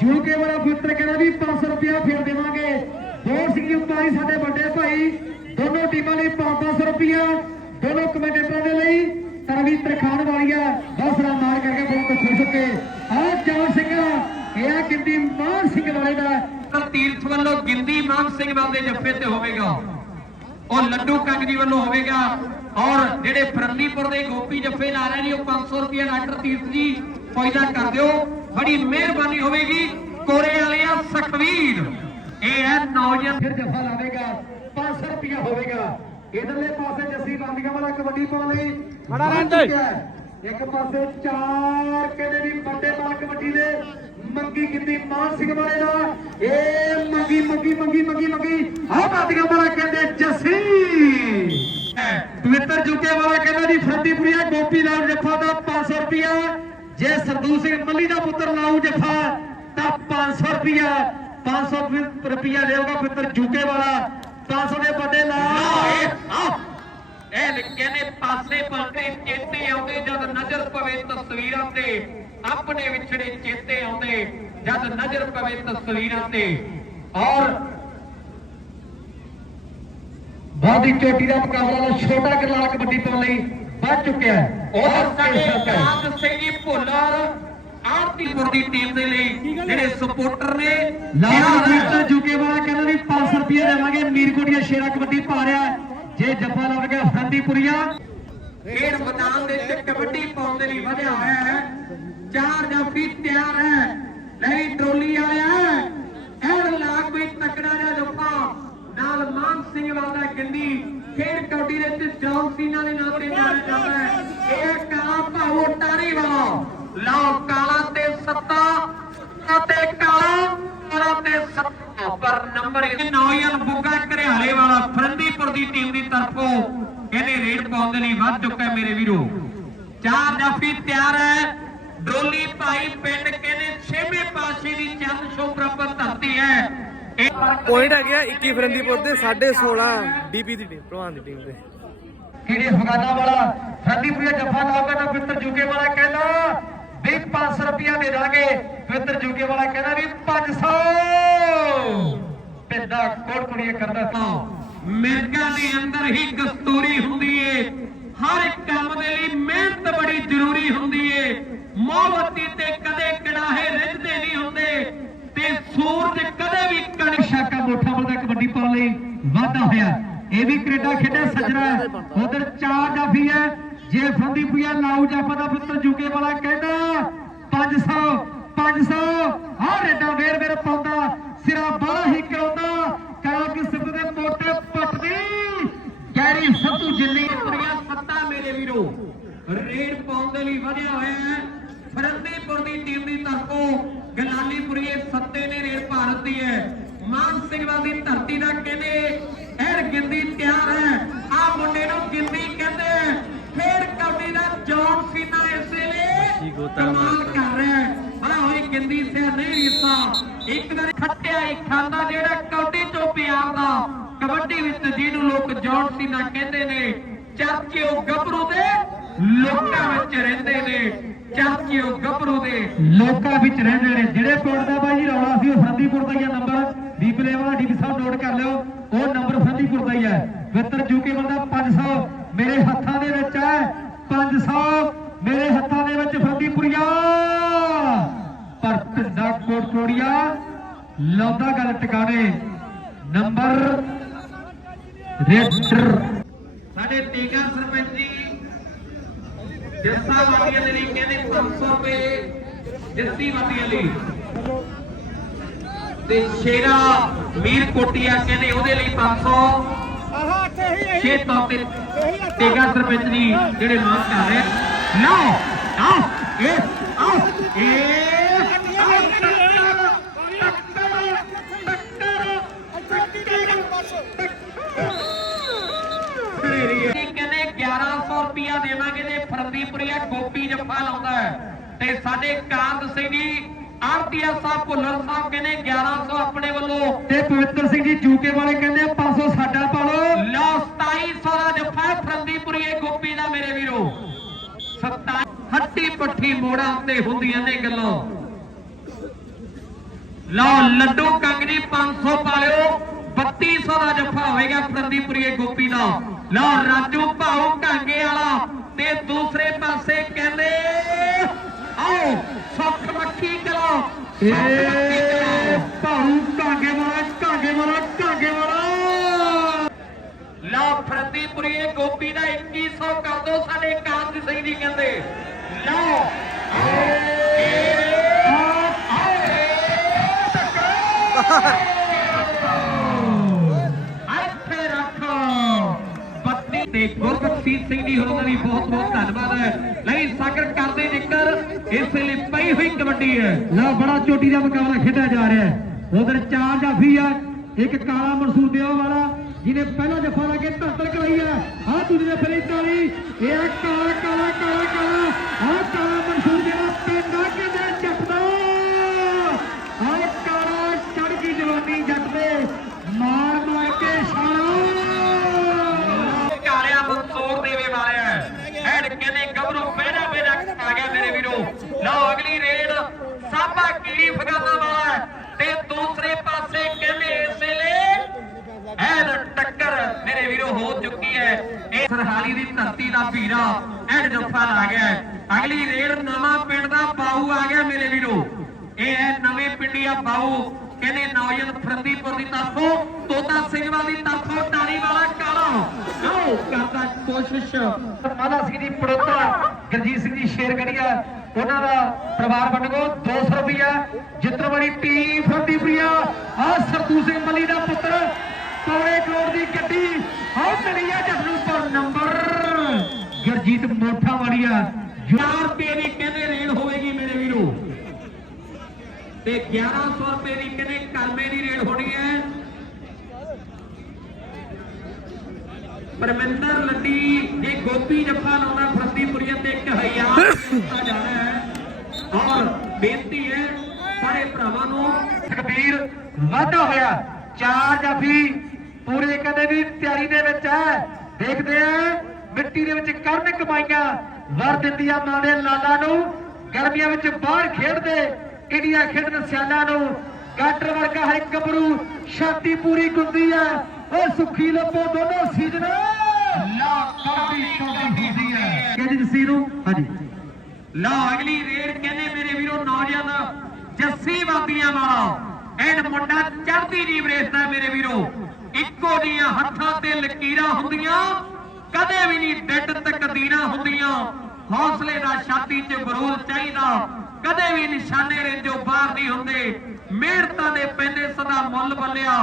ਜੂਕੇ ਵਾਲਾ ਪੁੱਤਰ ਕਹਿੰਦਾ ਵੀ 500 ਰੁਪਿਆ ਫੇਰ ਦੇਵਾਂਗੇ ਹੋਰ ਸਿੰਘ ਉਤਾਰੀ ਸਾਡੇ ਵੱਡੇ ਭਾਈ ਦੋਨੋਂ ਟੀਮਾਂ ਲਈ 500 ਰੁਪਿਆ ਦੋਨੋਂ ਕਮੈਂਟੇਟਰਾਂ ਦੇ ਲਈ ਤਰਵੀ ਤਰਖਾਨ ਵਾਲੀਆ ਹੌਸਲਾ ਮਾਰ ਕਰਕੇ ਬਹੁਤ ਖੁਸ਼ ਹੋ ਕੇ ਆ ਜੋਰ ਸਿੰਘ ਇਹ ਆ ਕਿੰਦੀ ਮਾਨ ਸਿੰਘ ਵਾਲੇ ਦਾ। ਤੀਰਥ ਵੱਲੋਂ ਗਿੰਦੀ ਮਾਨ ਸਿੰਘ ਵਾਲ ਦੇ ਜੱਫੇ ਤੇ ਹੋਵੇਗਾ। ਉਹ ਲੱਡੂ ਕੰਗ ਜੀ ਵੱਲੋਂ ਹੋਵੇਗਾ ਔਰ ਜਿਹੜੇ ਫਰੰਦੀਪੁਰ ਦੇ ਗੋਪੀ ਜੱਫੇ ਲਾ ਰਹੇ ਨੇ ਉਹ 500 ਰੁਪਏ ਡਾਕਟਰ ਤੀਰਥ ਜੀ ਫਾਇਦਾ ਕਰ ਦਿਓ। ਬੜੀ ਮਿਹਰਬਾਨੀ ਹੋਵੇਗੀ। ਕੋਰੇ ਵਾਲਿਆ ਸਖਵੀਰ। ਇਹ ਹੈ ਨੌਜਵਾਨ ਫਿਰ ਜਫਾ ਲਾਵੇਗਾ 500 ਰੁਪਇਆ ਹੋਵੇਗਾ। ਇਧਰਲੇ ਪਾਸੇ ਜੱਸੀ ਬੰਦੀਆਂ ਵਾਲਾ ਕਬੱਡੀ ਪਾਉਣ ਲਈ ਖੜਾ ਰਹਿਣ ਪਹੁੰਚ ਦੇ। ਚੁੱਕਿਆ ਹੈ। ਇੱਕ ਪਾਸੇ ਚਾਰ ਕਹਿੰਦੇ ਵੀ ਵੱਡੇ ਬਾਲ ਕਬੱਡੀ ਦੇ ਮੰਗੀ ਕਿੰਦੀ ਮਾਨ ਸਿੰਘ ਵਾਲੇ ਦਾ। ਇਹ ਮੰਗੀ ਮੰਗੀ ਮੰਗੀ ਮੰਗੀ ਮੰਗੀ। ਆਹ ਬੰਦੀਆਂ ਵਾਲਾ ਕਹਿੰਦੇ ਜੱਸੀ। ਪਵਿੱਤਰ ਜੁਕੇ ਵਾਲਾ ਕਹਿੰਦਾ ਜੀ ਫਰੰਦੀਪੁਰੀਆ ਗੋਪੀ ਲਾਲ ਜੱਫਾ ਦਾ 500 ਰੁਪਇਆ ਜੇ ਸਰਦੂਲ ਸਿੰਘ ਮੱਲੀ ਦਾ ਪੁੱਤਰ ਲਾਊ ਜੱਫਾ ਤਾਂ 500 ਰੁਪਇਆ 500 ਰੁਪਇਆ ਦੇਊਗਾ ਪਵਿੱਤਰ ਜੁਕੇ ਵਾਲਾ। 500 ਦੇ ਵੱਡੇ ਲਾ। ਇਹ ਨੇ ਪਾਸੇ ਪਾਉਂਦੇ ਚੇਤੇ ਆਉਂਦੇ ਜਦ ਨਜ਼ਰ ਪਵੇ ਤਸਵੀਰਾਂ ਤੇ ਆਪਣੇ ਵਿਛੜੇ ਚੇਤੇ ਆਉਂਦੇ ਜਦ ਨਜ਼ਰ ਪਵੇ ਤਸਵੀਰਾਂ ਤੇ। ਔਰ ਬਹੁਤ ਹੀ ਚੋਟੀ ਦਾ ਮੁਕਾਬਲਾ ਛੋਟਾ ਗਰਲਾਲ ਕਬੱਡੀ ਪਾਉਣ ਲਈ ਵੱਧ ਚੁੱਕਿਆ ਹੈ। ਔਰ ਸਾਡੇ ਰਾਜ ਸਿੰਘ ਜੀ ਭੁੱਲਰ ਆਰਤੀਪੁਰ ਦੀ ਟੀਮ ਦੇ ਲਈ ਜਿਹੜੇ ਸਪੋਰਟਰ ਨੇ ਲਾਲ ਤਿਆਰ ਹੈ। ਜੀਤ ਜੁਕੇ ਵਾਲਾ ਕਹਿੰਦਾ ਵੀ 500 ਰੁਪਏ ਦੇਵਾਂਗੇ ਮੀਰਕੋਟੀਆ ਸ਼ੇਰਾ ਕਬੱਡੀ ਪਾ ਰਿਹਾ। ਹੈ। ਜੇ ਜੱਫਾ ਲੱਗ ਗਿਆ ਫਰੰਦੀਪੁਰੀਆ ਖੇਡ ਮੈਦਾਨ ਦੇ ਵਿੱਚ ਕਬੱਡੀ ਪਾਉਣ ਦੇ ਲਈ ਵਧਿਆ ਹੋਇਆ ਹੈ। ਚਾਰ ਜਾਫੀ ਤਿਆਰ ਹੈ। ਨਹੀਂ ਟਰੋਲੀ ਵਾਲਿਆ ਐਨ ਲਾ ਕੋਈ ਤਕੜਾ ਜਿਹਾ ਜੱਫਾ। ਨਾਲ ਮਾਨ ਸਿੰਘ ਵਾਲਾ ਗਿੰਦੀ ਖੇਡ ਕਬੱਡੀ ਦੇ ਵਿੱਚ ਜੌਨ ਸੀਨਾ ਦੇ ਨਾਂ ਤੇ ਜਾਣਿਆ ਜਾਂਦਾ ਹੈ। ਇਹ ਕਾਲਾ ਭਾਵੋ ਟਾਰੀ ਵਾਲਾ। ਲਓ ਕਾਲਾ ਤੇ ਸੱਤਾ ਅਤੇ ਕਾਲਾ ਕਾਲਾ ਤੇ ਸੱਤਾ। ਪਰ ਨੰਬਰ ਇਹ ਨੌਜਵਾਨ ਬੁੱਗਾ ਘਰਿਆਲੇ ਵਾਲਾ ਫਰੰਦੀਪੁਰ ਦੀ ਟੀਮ ਦੀ ਤਰਫੋਂ ਕਹਿੰਦੇ ਰੇਡ ਪਾਉਣ ਦੇ ਲਈ ਵੱਧ ਚੁੱਕਾ ਮੇਰੇ ਵੀਰੋ। ਚਾਰ ਜਾਫੀ ਤਿਆਰ ਹੈ। ਡੋਲੀ ਭਾਈ ਪਿੰਡ ਕਹਿੰਦੇ ਛੇਵੇਂ ਪਾਸ਼ੇ ਦੀ ਚੰਨ ਸ਼ੋ ਪ੍ਰਾਪਤ ਧਰਤੀ ਹੈ। ਪੁਆਇੰਟ ਆ ਗਿਆ 21 ਫਰੰਦੀਪੁਰ ਦੇ 16.5 ਡੀਪੀ ਦੀ ਟੀਮ ਪ੍ਰਵਾਨ ਦੀ ਟੀਮ ਦੇ। ਕਿਹੜੇ ਫਗਾਨਾ ਵਾਲਾ ਫਰੰਦੀਪੁਰੀਆ ਜੱਫਾ ਲਾਊਗਾ ਤਾਂ ਪਵਿੱਤਰ ਜੁਕੇ ਵਾਲਾ ਕਹਿੰਦਾ ਵੀ 500 ਰੁਪਇਆ ਦੇ ਦਾਂਗੇ। ਪਵਿੱਤਰ ਜੁਕੇ ਵਾਲਾ ਕਹਿੰਦਾ ਵੀ 500 ਪਿੰਡਾ ਕੋੜ ਕੁੜੀਏ ਕਰਦਾ ਮਿਰਗਾਂ ਦੇ ਅੰਦਰ ਹੀ ਕਸਤੂਰੀ ਹੁੰਦੀ ਏ। ਹਰ ਕੰਮ ਦੇ ਲਈ ਮਿਹਨਤ ਬੜੀ ਜ਼ਰੂਰੀ ਹੁੰਦੀ ਏ। ਮੋਹਬਤੀ ਤੇ ਕਦੇ ਕੜਾਹੇ ਰਿੱਝਦੇ ਨਹੀਂ ਹੁੰਦੇ। ਤੇ ਸੂਰਜ ਕਦੇ ਵੀ ਕਣ ਸ਼ਾਕਾ ਮੋਠਾ ਬਲ ਕਬੱਡੀ ਪਾਉਣ ਲਈ ਵਾਧਾ ਹੋਇਆ। ਇਹ ਵੀ ਕੈਨੇਡਾ ਖੇਡਿਆ ਸੱਜਣਾ। ਉਧਰ ਚਾਰ ਜਾਫੀ ਹੈ ਜੇ ਫਰੰਦੀਪੁਰੀਆ ਲਾਊ ਜਾਫਾ ਦਾ ਪੁੱਤਰ ਜੁਕੇ ਵਾਲਾ ਕਹਿੰਦਾ 500 500 ਹਰ ਰੇਡਾ ਵੇਰ ਵੇਰ ਪਾਉਂਦਾ, ਸਿਰਾ ਬਾਹਲਾ ਹੀ ਕਰਾਉਂਦਾ, ਕਰਾ ਕਿਸਮ ਦੇ ਮੋਟੇ ਪੱਟਦੀ ਗੈਰੀ ਸੱਤੂ ਜਿੰਨੀ ਕੁੜੀਆਂ ਸੱਤਾ ਮੇਰੇ ਵੀਰੋ। ਰੇਡ ਪਾਉਣ ਦੇ ਲਈ ਵਧਿਆ ਹੋਇਆ ਹੈ। ਫਰੰਦੀਪੁਰ ਦੀ ਟੀਮ ਦੀ ਤਰਫੋਂ ਗਲਾਲੀਪੁਰੀਏ ਸੱਤੇ ਨੇ ਰੇਡ ਭਾਰਤ ਦੀ ਹੈ। ਮਾਨ ਸਿੰਘ ਦੀ ਧਰਤੀ ਦਾ ਕਹਿੰਦੇ ਐਰ ਗਿੰਦੀ ਤਿਆਰ ਹੈ। ਆ ਮੁੰਡੇ ਨੂੰ ਗਿੰਦੀ ਕਹਿੰਦੇ ਆ। ਖੇਡ ਕਬੱਡੀ ਦਾ ਜੌਨ ਸੀਨਾ ਇਸ ਵੇਲੇ। ਕਮਾਲ ਕਰ ਰਿਹਾ ਹੈ। ਬੜਾ ਹੋਈ ਗਿੰਦੀ ਸਿਆ ਨਹੀਂ ਰੀਸਾ ਇੱਕ ਵਾਰ ਖੱਟਿਆ ਹੀ ਖਾਂਦਾ ਜਿਹੜਾ ਕਬੱਡੀ ਚੋਂ ਪਿਆਰ ਦਾ। ਕਬੱਡੀ ਵਿੱਚ ਜਿਹਨੂੰ ਲੋਕ ਜੌਨ ਸੀਨਾ ਕਹਿੰਦੇ ਨੇ ਚਰਚੇ ਉਹ ਗੱਭਰੂ ਦੇ ਲੋਕਾਂ ਵਿੱਚ ਰਹਿੰਦੇ ਨੇ। ਚਰਚੇ ਉਹ ਗੱਭਰੂ ਦੇ ਲੋਕਾਂ ਵਿੱਚ ਰਹਿੰਦੇ ਨੇ। ਜਿਹੜੇ ਪਿੰਡ ਦਾ ਬਾਈ ਰੌਲਾ ਸੀ ਉਹ ਫਰੰਦੀਪੁਰ ਦਾ ਹੀ ਆ ਨੰਬਰ ਡੀਪਲੇ ਵਾਲਾ ਡੀਪੀ ਸਾਹਿਬ ਨੋਟ ਕਰ ਲਿਓ। ਉਹ ਨੰਬਰ ਫਰੰਦੀਪੁਰ ਦਾ ਹੀ ਹੈ ਵਿਤਰ ਜੂਕੇ ਬੰਦਾ 500 ਮੇਰੇ ਹੱਥਾਂ ਦੇ ਵਿੱਚ ਹੈ। 500 ਮੇਰੇ ਹੱਥਾਂ ਦੇ ਵਿੱਚ ਫਰੰਦੀਪੁਰੀਆ ਪਰ ਪਿੰਡਾ ਕੋਟਕੋੜੀਆ ਲਾਉਂਦਾ ਗੱਲ ਟਿਕਾਣੇ। Number raider. ਸਾਡੇ ਟੀਕਾ ਸਰਪੰਚ ਜੀ, ਜੱਸਾ ਵਾਦੀਆਂ ਦੇ ਲਈ ਕਹਿੰਦੇ 500 ਰੁਪਏ ਜੱਸੀ ਵਾਦੀਆਂ ਲਈ। ਤੇ ਸ਼ੇਰਾ ਮੀਰ ਕੋਟੀਆ ਕਹਿੰਦੇ ਉਹਦੇ ਲਈ 500 ਛੇ ਤੌਰ ਤੇ ਟੀਕਾ ਸਰਪੰਚ ਜੀ ਜਿਹੜੇ ਮੰਗ ਕਰ ਰਹੇ ਲਓ ਆਓ ਇਹ ਆਓ ਇਹ ਕਹਿੰਦੇ 1100 ਰੁਪਿਆ ਦੇਵਾਂਗੇ ਜੇ ਫਰੰਦੀਪੁਰੀਆ ਗੋਪੀ ਜੱਫਾ ਲਾਉਂਦਾ ਹੈ। ਤੇ ਸਾਡੇ ਕਾਂਤ ਸਿੰਘ ਜੀ ਆਰਤੀਆ ਸਾਹਿਬ ਭੁੱਲਰ ਸਾਹਿਬ ਕਹਿੰਦੇ 1100 ਆਪਣੇ ਵੱਲੋਂ। ਤੇ ਪਵਿੱਤਰ ਸਿੰਘ ਜੀ ਜੂਕੇ ਵਾਲੇ ਕਹਿੰਦੇ ਆ 500 ਸਾਡਾ ਪਾ ਲਓ ਲਓ 2700 ਦਾ ਜੱਫਾ ਫਰੰਦੀਪੁਰੀਏ ਗੋਪੀ ਦਾ ਮੇਰੇ ਵੀਰੋ। 27 ਹੱਟੀ ਪੱਠੀ ਮੋੜਾਂ ਉੱਤੇ ਹੁੰਦੀਆਂ ਨੇ ਗੱਲਾਂ। ਲਓ ਲੱਡੂ ਕੰਗ ਜੀ 500 ਪਾ ਲਿਓ 3200 ਦਾ ਜੱਫਾ ਹੋਵੇਗਾ ਫਰੰਦੀਪੁਰੀਏ ਗੋਪੀ ਦਾ। ਲਓ ਰਾਜੂ ਭਾਉ ਕਾਂਗੇ ਵਾਲਾ ਤੇ ਦੂਸਰੇ ਪਾਸੇ ਕਹਿੰਦੇ ਆਓ। ਸੁੱਖ ਮੱਖੀ ਕਰੋ। ਏ ਭਾਊ ਕਾਂਗੇ ਵਾਲਾ ਕਾਂਗੇ ਵਾਲਾ ਕਾਂਗੇ ਵਾਲਾ ਲਓ ਫਰੰਦੀਪੁਰੀਏ ਗੋਪੀ ਦਾ 2100 ਕਰ ਦੋ ਸਾਡੇ ਕਾਂਤ ਸਿੰਘ ਜੀ ਕਹਿੰਦੇ। ਲਓ ਤੇ ਗੁਰਬਖਸ਼ੀਸ਼ ਸਿੰਘ ਜੀ ਹੋਰਾਂ ਦਾ ਵੀ ਬਹੁਤ ਬਹੁਤ ਧੰਨਵਾਦ ਹੈ। ਇਸ ਲਈ ਪਈ ਹੋਈ ਕਬੱਡੀ ਹੈ। ਲਾ ਬੜਾ ਚੋਟੀ ਦਾ ਮੁਕਾਬਲਾ ਖੇਡਿਆ ਜਾ ਰਿਹਾ ਹੈ। ਉਧਰ ਚਾਰ ਜਾਫੀ ਆ, ਇੱਕ ਕਾਲਾ ਮਨਸੂਰ ਦਿਓ ਵਾਲਾ, ਜਿਹਨੇ ਪਹਿਲਾ ਜਫਾ ਲਾ ਕੇ ਧਰਤਲ ਕਰਾਈ ਆ। ਆ ਦੂਜੇ ਜਫੇ ਲਈ ਤਾਲੀ, ਇਹ ਆ ਕਾਲਾ ਕਾਲਾ ਕਾਲਾ ਕਾਲਾ। ਆ ਕਾਲਾ ਮਨਸੂਰ ਦਿਓ ਪਿੰਡਾ ਕਿਵੇਂ ਜੱਟਦਾ ਆ ਕਾਲਾ ਚੜ ਗਈ ਜਵਾਨੀ ਜੱਟ ਦੇ ਮਾਰ ਮਾਰ ਕੇ ਛਾਲਾ ਕਾਲਿਆ ਮਨਸੂਰ ਦੇਵੇ ਵਾਲਿਆ ਐਡ ਕਹਿੰਦੇ ਗੱਭਰੂ ਬੇੜਾ ਬੇੜਾ ਆ ਗਿਆ ਮੇਰੇ ਵੀਰੋ ਲਓ ਅਗਲੀ ਰੇਡ ਸਾਬਾ ਕੀੜੀ ਫਗਾਨਾ ਵਾਲਾ ਤੇ ਦੂਸਰੇ ਪਾਸੇ ਕਹਿੰਦੇ ਇਸ ਵੇਲੇ ਐਡ ਟੱਕਰ ਮੇਰੇ ਵੀਰੋ ਹੋ ਚੁੱਕੀ ਹੈ। ਇਹ ਸਰਹਾਲੀ ਦੀ ਧਰਤੀ ਦਾ ਵੀਰਾ ਐਡ ਜੱਫਾ ਲਾ ਗਿਆ ਅਗਲੀ ਰੇਡ ਨਵਾਂ ਪਿੰਡ ਦਾ ਬਾਹੂ ਆ ਗਿਆ ਮੇਰੇ ਵੀਰੋ। ਇਹ ਹੈ ਨਵੇਂ ਪਿੰਡੀਆ ਬਾਹੂ। ਕਹਿੰਦੇ ਨੌਜਨ ਫਰੰਦੀਪੁਰ ਦੀ ਤਰਫੋਂ, ਤੋਤਾ ਸਿੰਘਵਾਲ ਦੀ ਤਰਫੋਂ ਟਾਣੀ ਵਾਲਾ ਕਾਲਾ। ਲਓ ਕਰਦਾ ਕੋਸ਼ਿਸ਼। ਮਾਲਾ ਸਿੰਘ ਜੀ ਪੜੋਤਾ ਗਰਜੀਤ ਸਿੰਘ ਜੀ ਸ਼ੇਰਗੜੀਆ ਉਹਨਾਂ ਦਾ ਪਰਿਵਾਰ ਵੰਡਗੋ 200 ਰੁਪਇਆ ਜਿੱਤਰਵਾੜੀ ਟੀਮ ਫਰਦੀਪੁਰੀਆ ਆ। ਸਰਦੂ ਸਿੰਘ ਮੱਲੀ ਦਾ ਪੁੱਤਰ, ਪੌਣੇ ਕਰੋੜ ਦੀ ਗੱਡੀ। ਆ ਤੜੀਆ ਜੱਟ ਨੂੰ ਪਰ ਨੰਬਰ। ਗਰਜੀਤ ਮੋਠਾ ਵਾਲੀਆ 4 ਰੁਪਏ ਦੀ ਕਹਿੰਦੇ ਰੇਡ ਹੋਵੇਗੀ ਮੇਰੇ ਵੀਰੋ? ਤੇ 1100 ਰੁਪਏ ਦੀ ਕਹਿੰਦੇ ਕਰਮੇ ਦੀ ਰੇਡ ਹੋਣੀ ਹੈ? ਪਰਮਿੰਦਰ ਲੱਡੀ, ਜੇ ਗੋਪੀ ਜੱਫਾ ਲਾਉਣਾ ਫਰੰਦੀਪੁਰੀਆ ਤੇ 1000 ਦਿੱਤਾ ਜਾਣਾ ਹੈ। ਔਰ ਬੇਨਤੀ ਹੈ ਸਾਰੇ ਭਰਾਵਾਂ ਨੂੰ ਤਕਬੀਰ ਵਾਧਾ ਹੋਇਆ। ਚਾਰ ਜਾਫੀ ਪੂਰੇ ਕਹਿੰਦੇ ਵੀ ਤਿਆਰੀ ਦੇ ਵਿੱਚ ਹੈ। ਦੇਖਦੇ ਆ ਮਿੱਟੀ ਦੇ ਵਿੱਚ ਕਰਨ ਕਮਾਈਆਂ ਵਰ ਦਿੰਦੀ ਆ ਮਾਂ ਦੇ ਲਾਲਾ ਨੂੰ। ਗਰਮੀਆਂ ਵਿੱਚ ਬਾਹਰ ਖੇਡਦੇ ਇੰਡੀਆ ਖੇਡਣ ਸਿਆਲਾਂ ਨੂੰ। ਗਾਟਰ ਵਰਗਾ ਹਰ ਗੱਭਰੂ ਛਾਤੀ ਪੂਰੀ ਗੁੰਦੀ ਆ। ਉਹ ਸੁੱਖੀ ਲੱਭੋ ਦੋਨੋਂ ਸੀਜ਼ਨ ਲਾ ਕਬੱਡੀ ਕਬੱਡੀ ਹੁੰਦੀ ਹੈ। ਕਹਿੰਦੇ ਜਸੀ ਨੂੰ? ਹਾਂਜੀ। ਲਓ ਅਗਲੀ ਰੇਡ ਕਹਿੰਦੇ ਮੇਰੇ ਵੀਰੋ ਨੌਜਵਾਨ ਜੱਸੀ ਵਾਦੀਆਂ ਵਾਲਾ। ਐਨ ਮੁੰਡਾ ਚੜ੍ਹਦੀ ਨੀਵ ਰੇਸਦਾ ਮੇਰੇ ਵੀਰੋ। ਇੱਕੋ ਦੀਆਂ ਹੱਥਾਂ ਤੇ ਲਕੀਰਾਂ ਹੁੰਦੀਆਂ, ਕਦੇ ਵੀ ਨਹੀਂ ਡੱਡ ਤਕਦੀਰਾਂ ਹੁੰਦੀਆਂ। ਹੌਸਲੇ ਦਾ ਛਾਤੀ 'ਚ ਬਰੂਦ ਚਾਹੀਦਾ, ਕਦੇ ਵੀ ਨਿਸ਼ਾਨੇ ਰੇਂਜੋ ਬਾਹਰ ਨਹੀਂ ਹੁੰਦੇ। ਮਿਹਨਤਾਂ ਦੇ ਪੈਂਦੇ ਸਦਾ ਮੁੱਲ ਬੱਲਿਆ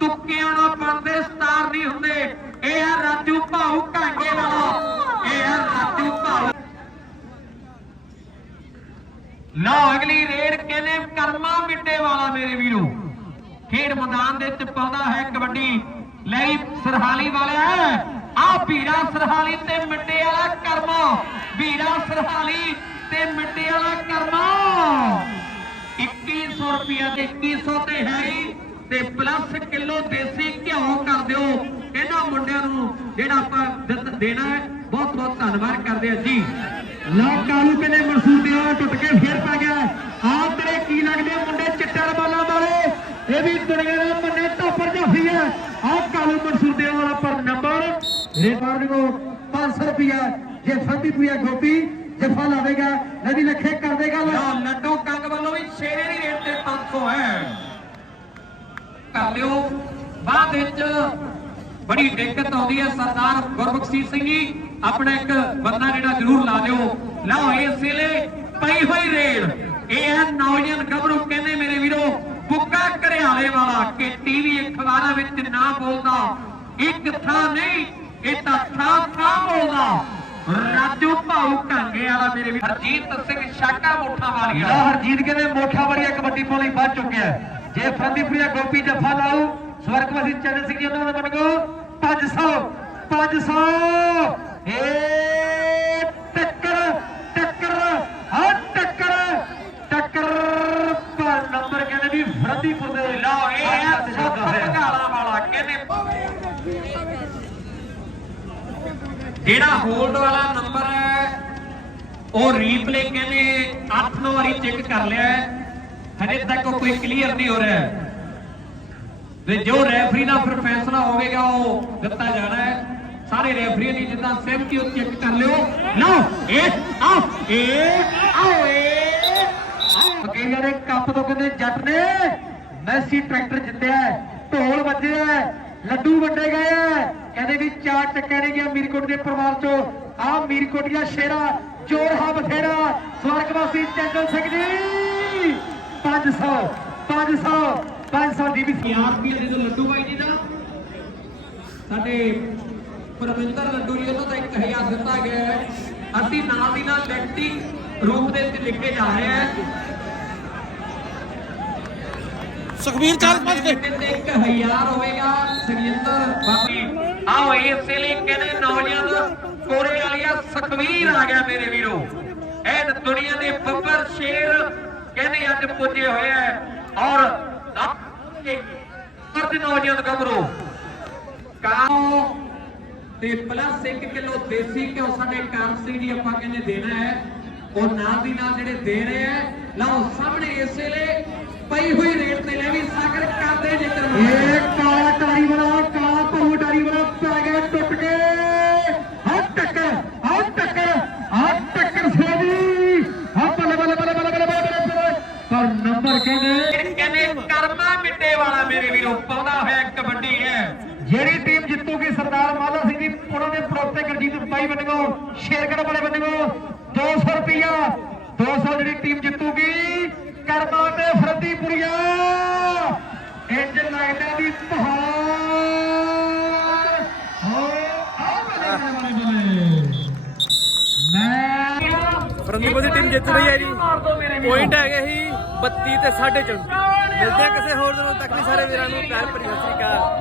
ਤੁੱਕਿਆਂ ਨਾਲ ਬਣਦੇ ਸਟਾਰ ਨਹੀਂ ਹੁੰਦੇ। ਇਹ ਆ ਰਾਜੂ ਭਾਊ ਕਾਂਗੇ ਵਾਲਾ। ਇਹ ਆ ਰਾਜੂ ਭਾਊ ਲਓ ਅਗਲੀ ਰੇਡ ਕਹਿੰਦੇ ਕਰਮਾ ਮਿੱਟੇ ਵਾਲਾ ਮੇਰੇ ਵੀਰੋ। ਖੇਡ ਮੈਦਾਨ ਦੇ ਵਿੱਚ ਪਾਉਂਦਾ ਹੈ ਕਬੱਡੀ ਲਈ ਸਰਹਾਲੀ ਵਾਲਿਆ। ਆ ਵੀਰਾ ਸਰਹਾਲੀ ਤੇ ਮਿੱਟੇ ਵਾਲਾ ਕਰਮਾ। ਵੀਰਾ ਸਰਹਾਲੀ ਤੇ ਮਿੱਟੇ ਵਾਲਾ ਕਰਮਾ। 2100 ਰੁਪਿਆ ਤੇ 2100 ਤੇ ਹੈ ਹੀ ਤੇ ਪਲੱਸ ਕਿਲੋ ਦੇਸੀ ਘਿਓ ਕਰ ਦਿਓ। ਇਹਨਾਂ ਮੁੰਡਿਆਂ ਨੂੰ ਜਿਹੜਾ ਆਪਾਂ ਦੇਣਾ ਹੈ ਬਹੁਤ ਬਹੁਤ ਧੰਨਵਾਦ ਕਰਦੇ ਹਾਂ ਜੀ। ਲਾ ਕਾਲੂ ਕਹਿੰਦੇ ਮਨਸੂਰ ਟੁੱਟ ਕੇ ਫੇਰ ਪੈ ਗਿਆ। ਆ ਤੇਰੇ ਕੀ ਲੱਗਦੇ ਮੁੰਡੇ ਚਿੱਟੇ ਰਬਾਲਾਂ ਵਾਲੇ? ਇਹ ਵੀ ਦੁਨੀਆ ਦਾ ਮੰਨੇ ਟੋਪਰ ਜਾਫੀ ਹੈ ਆ ਕਾਲੂ ਮਨਸੂਰ ਵਾਲਾ ਪਰ ਨੰਬਰ ਰੇਟਾਰ ਨੂੰ 500 ਰੁਪਿਆ ਜੇ ਫੰਦੀ ਪੁਆ ਗੋਪੀ, ਜਫਾ ਲਾਵੇਗਾ ਨਦੀ ਲੱਖੇ ਕਰ ਦੇਗਾ ਲਓ ਲੱਡੂ ਕੰਗ ਵੱਲੋਂ ਵੀ ਸ਼ੇਰੇ ਦੀ ਰੇਟ ਤੇ 500 ਹੈ। ਕਰ ਲਿਓ। ਬਾਅਦ ਵਿੱਚ ਬੜੀ ਦਿੱਕਤ ਆਉਂਦੀ ਹੈ ਸਰਦਾਰ ਗੁਰਬਖਸ਼ੀਸ਼ ਸਿੰਘ ਜੀ। ਆਪਣਾ ਇੱਕ ਬੰਦਾ ਜਿਹੜਾ ਜ਼ਰੂਰ ਲਾ ਲਿਓ ਲਓ, ਇਸ ਵੇਲੇ ਪਈ ਹੋਈ ਰੇਡ ਇਹ ਹੈ ਨੌਜਵਾਨ ਗੱਭਰੂ, ਕਹਿੰਦੇ ਮੇਰੇ ਵੀਰੋ ਬੁੱਗਾ ਘਰਿਆਲੇ ਵਾਲਾ, ਕਿ ਟੀਵੀ ਅਖਬਾਰਾਂ ਵਿੱਚ ਨਾ ਬੋਲਦਾ। ਇੱਕ ਥਾਂ ਨਹੀਂ, ਇਹ ਤਾਂ ਥਾਂ ਥਾਂ ਬੋਲਦਾ। ਰਾਜੂ ਭਾਊ ਕਾਂਗੇ ਵਾਲਾ ਮੇਰੇ ਵੀਰ। ਹਰਜੀਤ ਸਿੰਘ ਸ਼ਾਕਾ ਮੋਠਾ ਵਾਲੀਆ। ਲਾ ਹਰਜੀਤ ਕਹਿੰਦੇ ਮੋਠਾ ਬੜੀਆ ਕਬੱਡੀ ਪਾਉਣ ਲਈ ਵੱਧ ਚੁੱਕਿਆ ਹੈ। ਜੇ ਫੰਦੀਪੁਰੀਆ ਗੋਪੀ ਜੱਫਾ ਲਾਉ ਸਵਰਗਵਾਸੀ ਚਰਨ ਸਿੰਘ ਜੀ ਉਹਨਾਂ ਦਾ ਬਣਗੋ 500 500 ਏ ਟੱਕਰ ਟੱਕਰ ਹਾਂ ਟੱਕਰ ਟੱਕਰ ਪਰ ਨੰਬਰ ਕਹਿੰਦੇ ਵੀ ਫੰਦੀਪੁਰ ਦੇ ਲਓ ਇਹ ਹੈ ਹੱਥ 'ਚ ਸੁੱਖ ਲੱਗਾ ਹੋਇਆ। ਭਗਾਲਾ ਵਾਲਾ ਕਹਿੰਦੇ ਜਿਹੜਾ ਹੋਲਡ ਵਾਲਾ ਨੰਬਰ ਹੈ ਉਹ ਰੀਪਲੇ ਕਹਿੰਦੇ 8-9 ਵਾਰੀ ਚੈੱਕ ਕਰ ਲਿਆ। ਹਜੇ ਤੱਕ ਉਹ ਕੋਈ ਕਲੀਅਰ ਨਹੀਂ ਹੋ ਰਿਹਾ ਤੇ ਜੋ ਰੈਫਰੀ ਦਾ ਫਿਰ ਫੈਸਲਾ ਹੋਵੇਗਾ ਉਹ ਦਿੱਤਾ ਜਾਣਾ ਹੈ ਸਾਰੇ ਰੈਫਰੀ ਦੀ ਜਿੱਦਾਂ ਸਹਿਮਤੀ ਉਹ ਚੈੱਕ ਕਰ ਲਿਓ। ਲਓ ਇਹ ਆਓ ਇਹ ਆਓ ਇਹ ਨੇ ਕੱਪ ਤੋਂ ਕਹਿੰਦੇ ਜੱਟ ਨੇ, ਮੈਸੀ ਟਰੈਕਟਰ ਜਿੱਤਿਆ ਢੋਲ ਵੱਜਿਆ ਲੱਡੂ ਵੰਡੇ ਗਏ ਕਹਿੰਦੇ ਵੀ ਚਾਰ ਟੱਕਿਆ ਨੇ ਗਿਆ ਮੀਰਕੋਟ ਦੇ ਪਰਿਵਾਰ ਚੋਂ। ਆ ਮੀਰਕੋਟੀਆ ਸ਼ੇਰਾ, ਚੋਰ ਚੋਰਹਾ ਬਥੇਰਾ। ਸਵਰਗਵਾਸੀ ਚੰਦਨ ਸਿੰਘ ਜੀ 500 500 500 ਦੀ ਵੀ 1000 ਰੁਪਏ ਦੇ ਦੋ ਲੱਡੂ ਬਾਈ ਜੀ ਦਾ ਸਾਡੇ ਪਰਮਿੰਦਰ ਲੱਡੂ ਜੀ ਉਹਨਾਂ ਦਾ 1000 ਦਿੱਤਾ ਗਿਆ ਹੈ। ਅਸੀਂ ਨਾਲ ਦੀ ਨਾਲ ਲੈਕਟੀ ਰੂਪ ਦੇ ਵਿੱਚ ਲਿਖ ਜਾ ਰਹੇ ਹਾਂ। ਸੁਖਵੀਰ ਚਾਲ ਪਾਸ ਕੇ ਤੇ 1000 ਹੋਵੇਗਾ ਸੁਖਿੰਦਰ ਬਾਬੀ ਆਓ ਇਸੇ ਲਈ ਕਹਿੰਦੇ ਨੌਜਵਾਨ ਕੋਰੇ ਵਾਲੀਆ ਸੁਖਵੀਰ ਆ ਗਿਆ ਮੇਰੇ ਵੀਰੋ। ਇਹ ਦੁਨੀਆ ਦੇ ਬੱਬਰ ਸ਼ੇਰ ਕਹਿੰਦੇ ਅੱਜ ਪੁੱਜੇ ਹੋਏ ਐ ਔਰ ਅਰਧ ਨੌਜਵਾਨ ਗੱਭਰੂ। ਕਾਓ ਤੇ ਪਲੱਸ 1 ਕਿਲੋ ਦੇਸੀ ਘਿਓ ਸਾਡੇ ਕਾਮ ਸਿੰਘ ਆਪਾਂ ਕਹਿੰਦੇ ਦੇਣਾ ਹੈ। ਉਹ ਨਾਲ ਦੀ ਨਾਲ ਜਿਹੜੇ ਦੇ ਰਹੇ ਆ ਲਓ ਸਾਹਮਣੇ ਇਸ ਵੇਲੇ ਪਈ ਹੋਈ ਰੇਟ ਤੇ ਲੈ ਵੀ ਸਾਗਰ ਕਰਦੇ ਜਿੱਤਰ ਇਹ ਕਾਲਾ ਟਾਰੀ ਵਾਲਾ ਕਾਲਾ ਭੂ ਟਾਰੀ ਵਾਲਾ ਪੈ ਗਿਆ ਟੁੱਟ ਕੇ ਹਾਂ ਟੱਕਰ ਹਾਂ ਟੱਕਰ ਹਾਂ ਟੱਕਰ ਸੇਦੀ ਹਾਂ ਬੱਲੇ ਬੱਲੇ ਬੱਲੇ ਬੱਲੇ ਬੱਲੇ ਬੱਲੇ ਬੱਲੇ ਪਰ ਨੰਬਰ ਕਹਿੰਦੇ ਕਹਿੰਦੇ ਕਰਮਾ ਮਿੱਟੇ ਵਾਲਾ ਮੇਰੇ ਵੀਰੋ ਪਾਉਂਦਾ ਹੋਇਆ ਕਬੱਡੀ ਹੈ ਜਿਹੜੀ ਟੀਮ ਜਿੱਤੂਗੀ ਸਰਦਾਰ ਮਾਲਾ ਸਿੰਘ ਦੀ ਉਹਨਾਂ ਦੇ ਪ੍ਰੋਤੇ ਗਰਜੀਤ ਬਾਈ ਬੰਨਗੋ ਸ਼ੇਰਗੜ ਵਾਲੇ ਬੰਨਗੋ 200 ਰੁਪਿਆ 200 ਜਿਹੜੀ ਟੀਮ ਜਿੱਤੂਗੀ ਕਰਮਾ ਤੇ ਫਰਦੀਪੁਰੀਆ ਇੰਜ ਲੱਗਦਾ ਵੀ ਪਹਾੜ ਹੋ ਆ ਬੱਲੇ ਬੱਲੇ ਬੱਲੇ ਬੱਲੇ ਮੈਂ ਫਰੰਦੀਪੁਰ ਦੀ ਟੀਮ ਜਿੱਤ ਰਹੀ ਹੈ ਜੀ। ਪੁਆਇੰਟ ਹੈਗੇ ਸੀ 32 ਤੇ 34 ਮਿਲਦੇ ਆ ਕਿਸੇ ਹੋਰ ਦਿਨ ਤੱਕ ਵੀ ਸਾਰੇ ਵੀਰਾਂ ਨੂੰ। ਪਿਆਰ ਭਰੀ ਸਤਿ ਸ੍ਰੀ ਅਕਾਲ।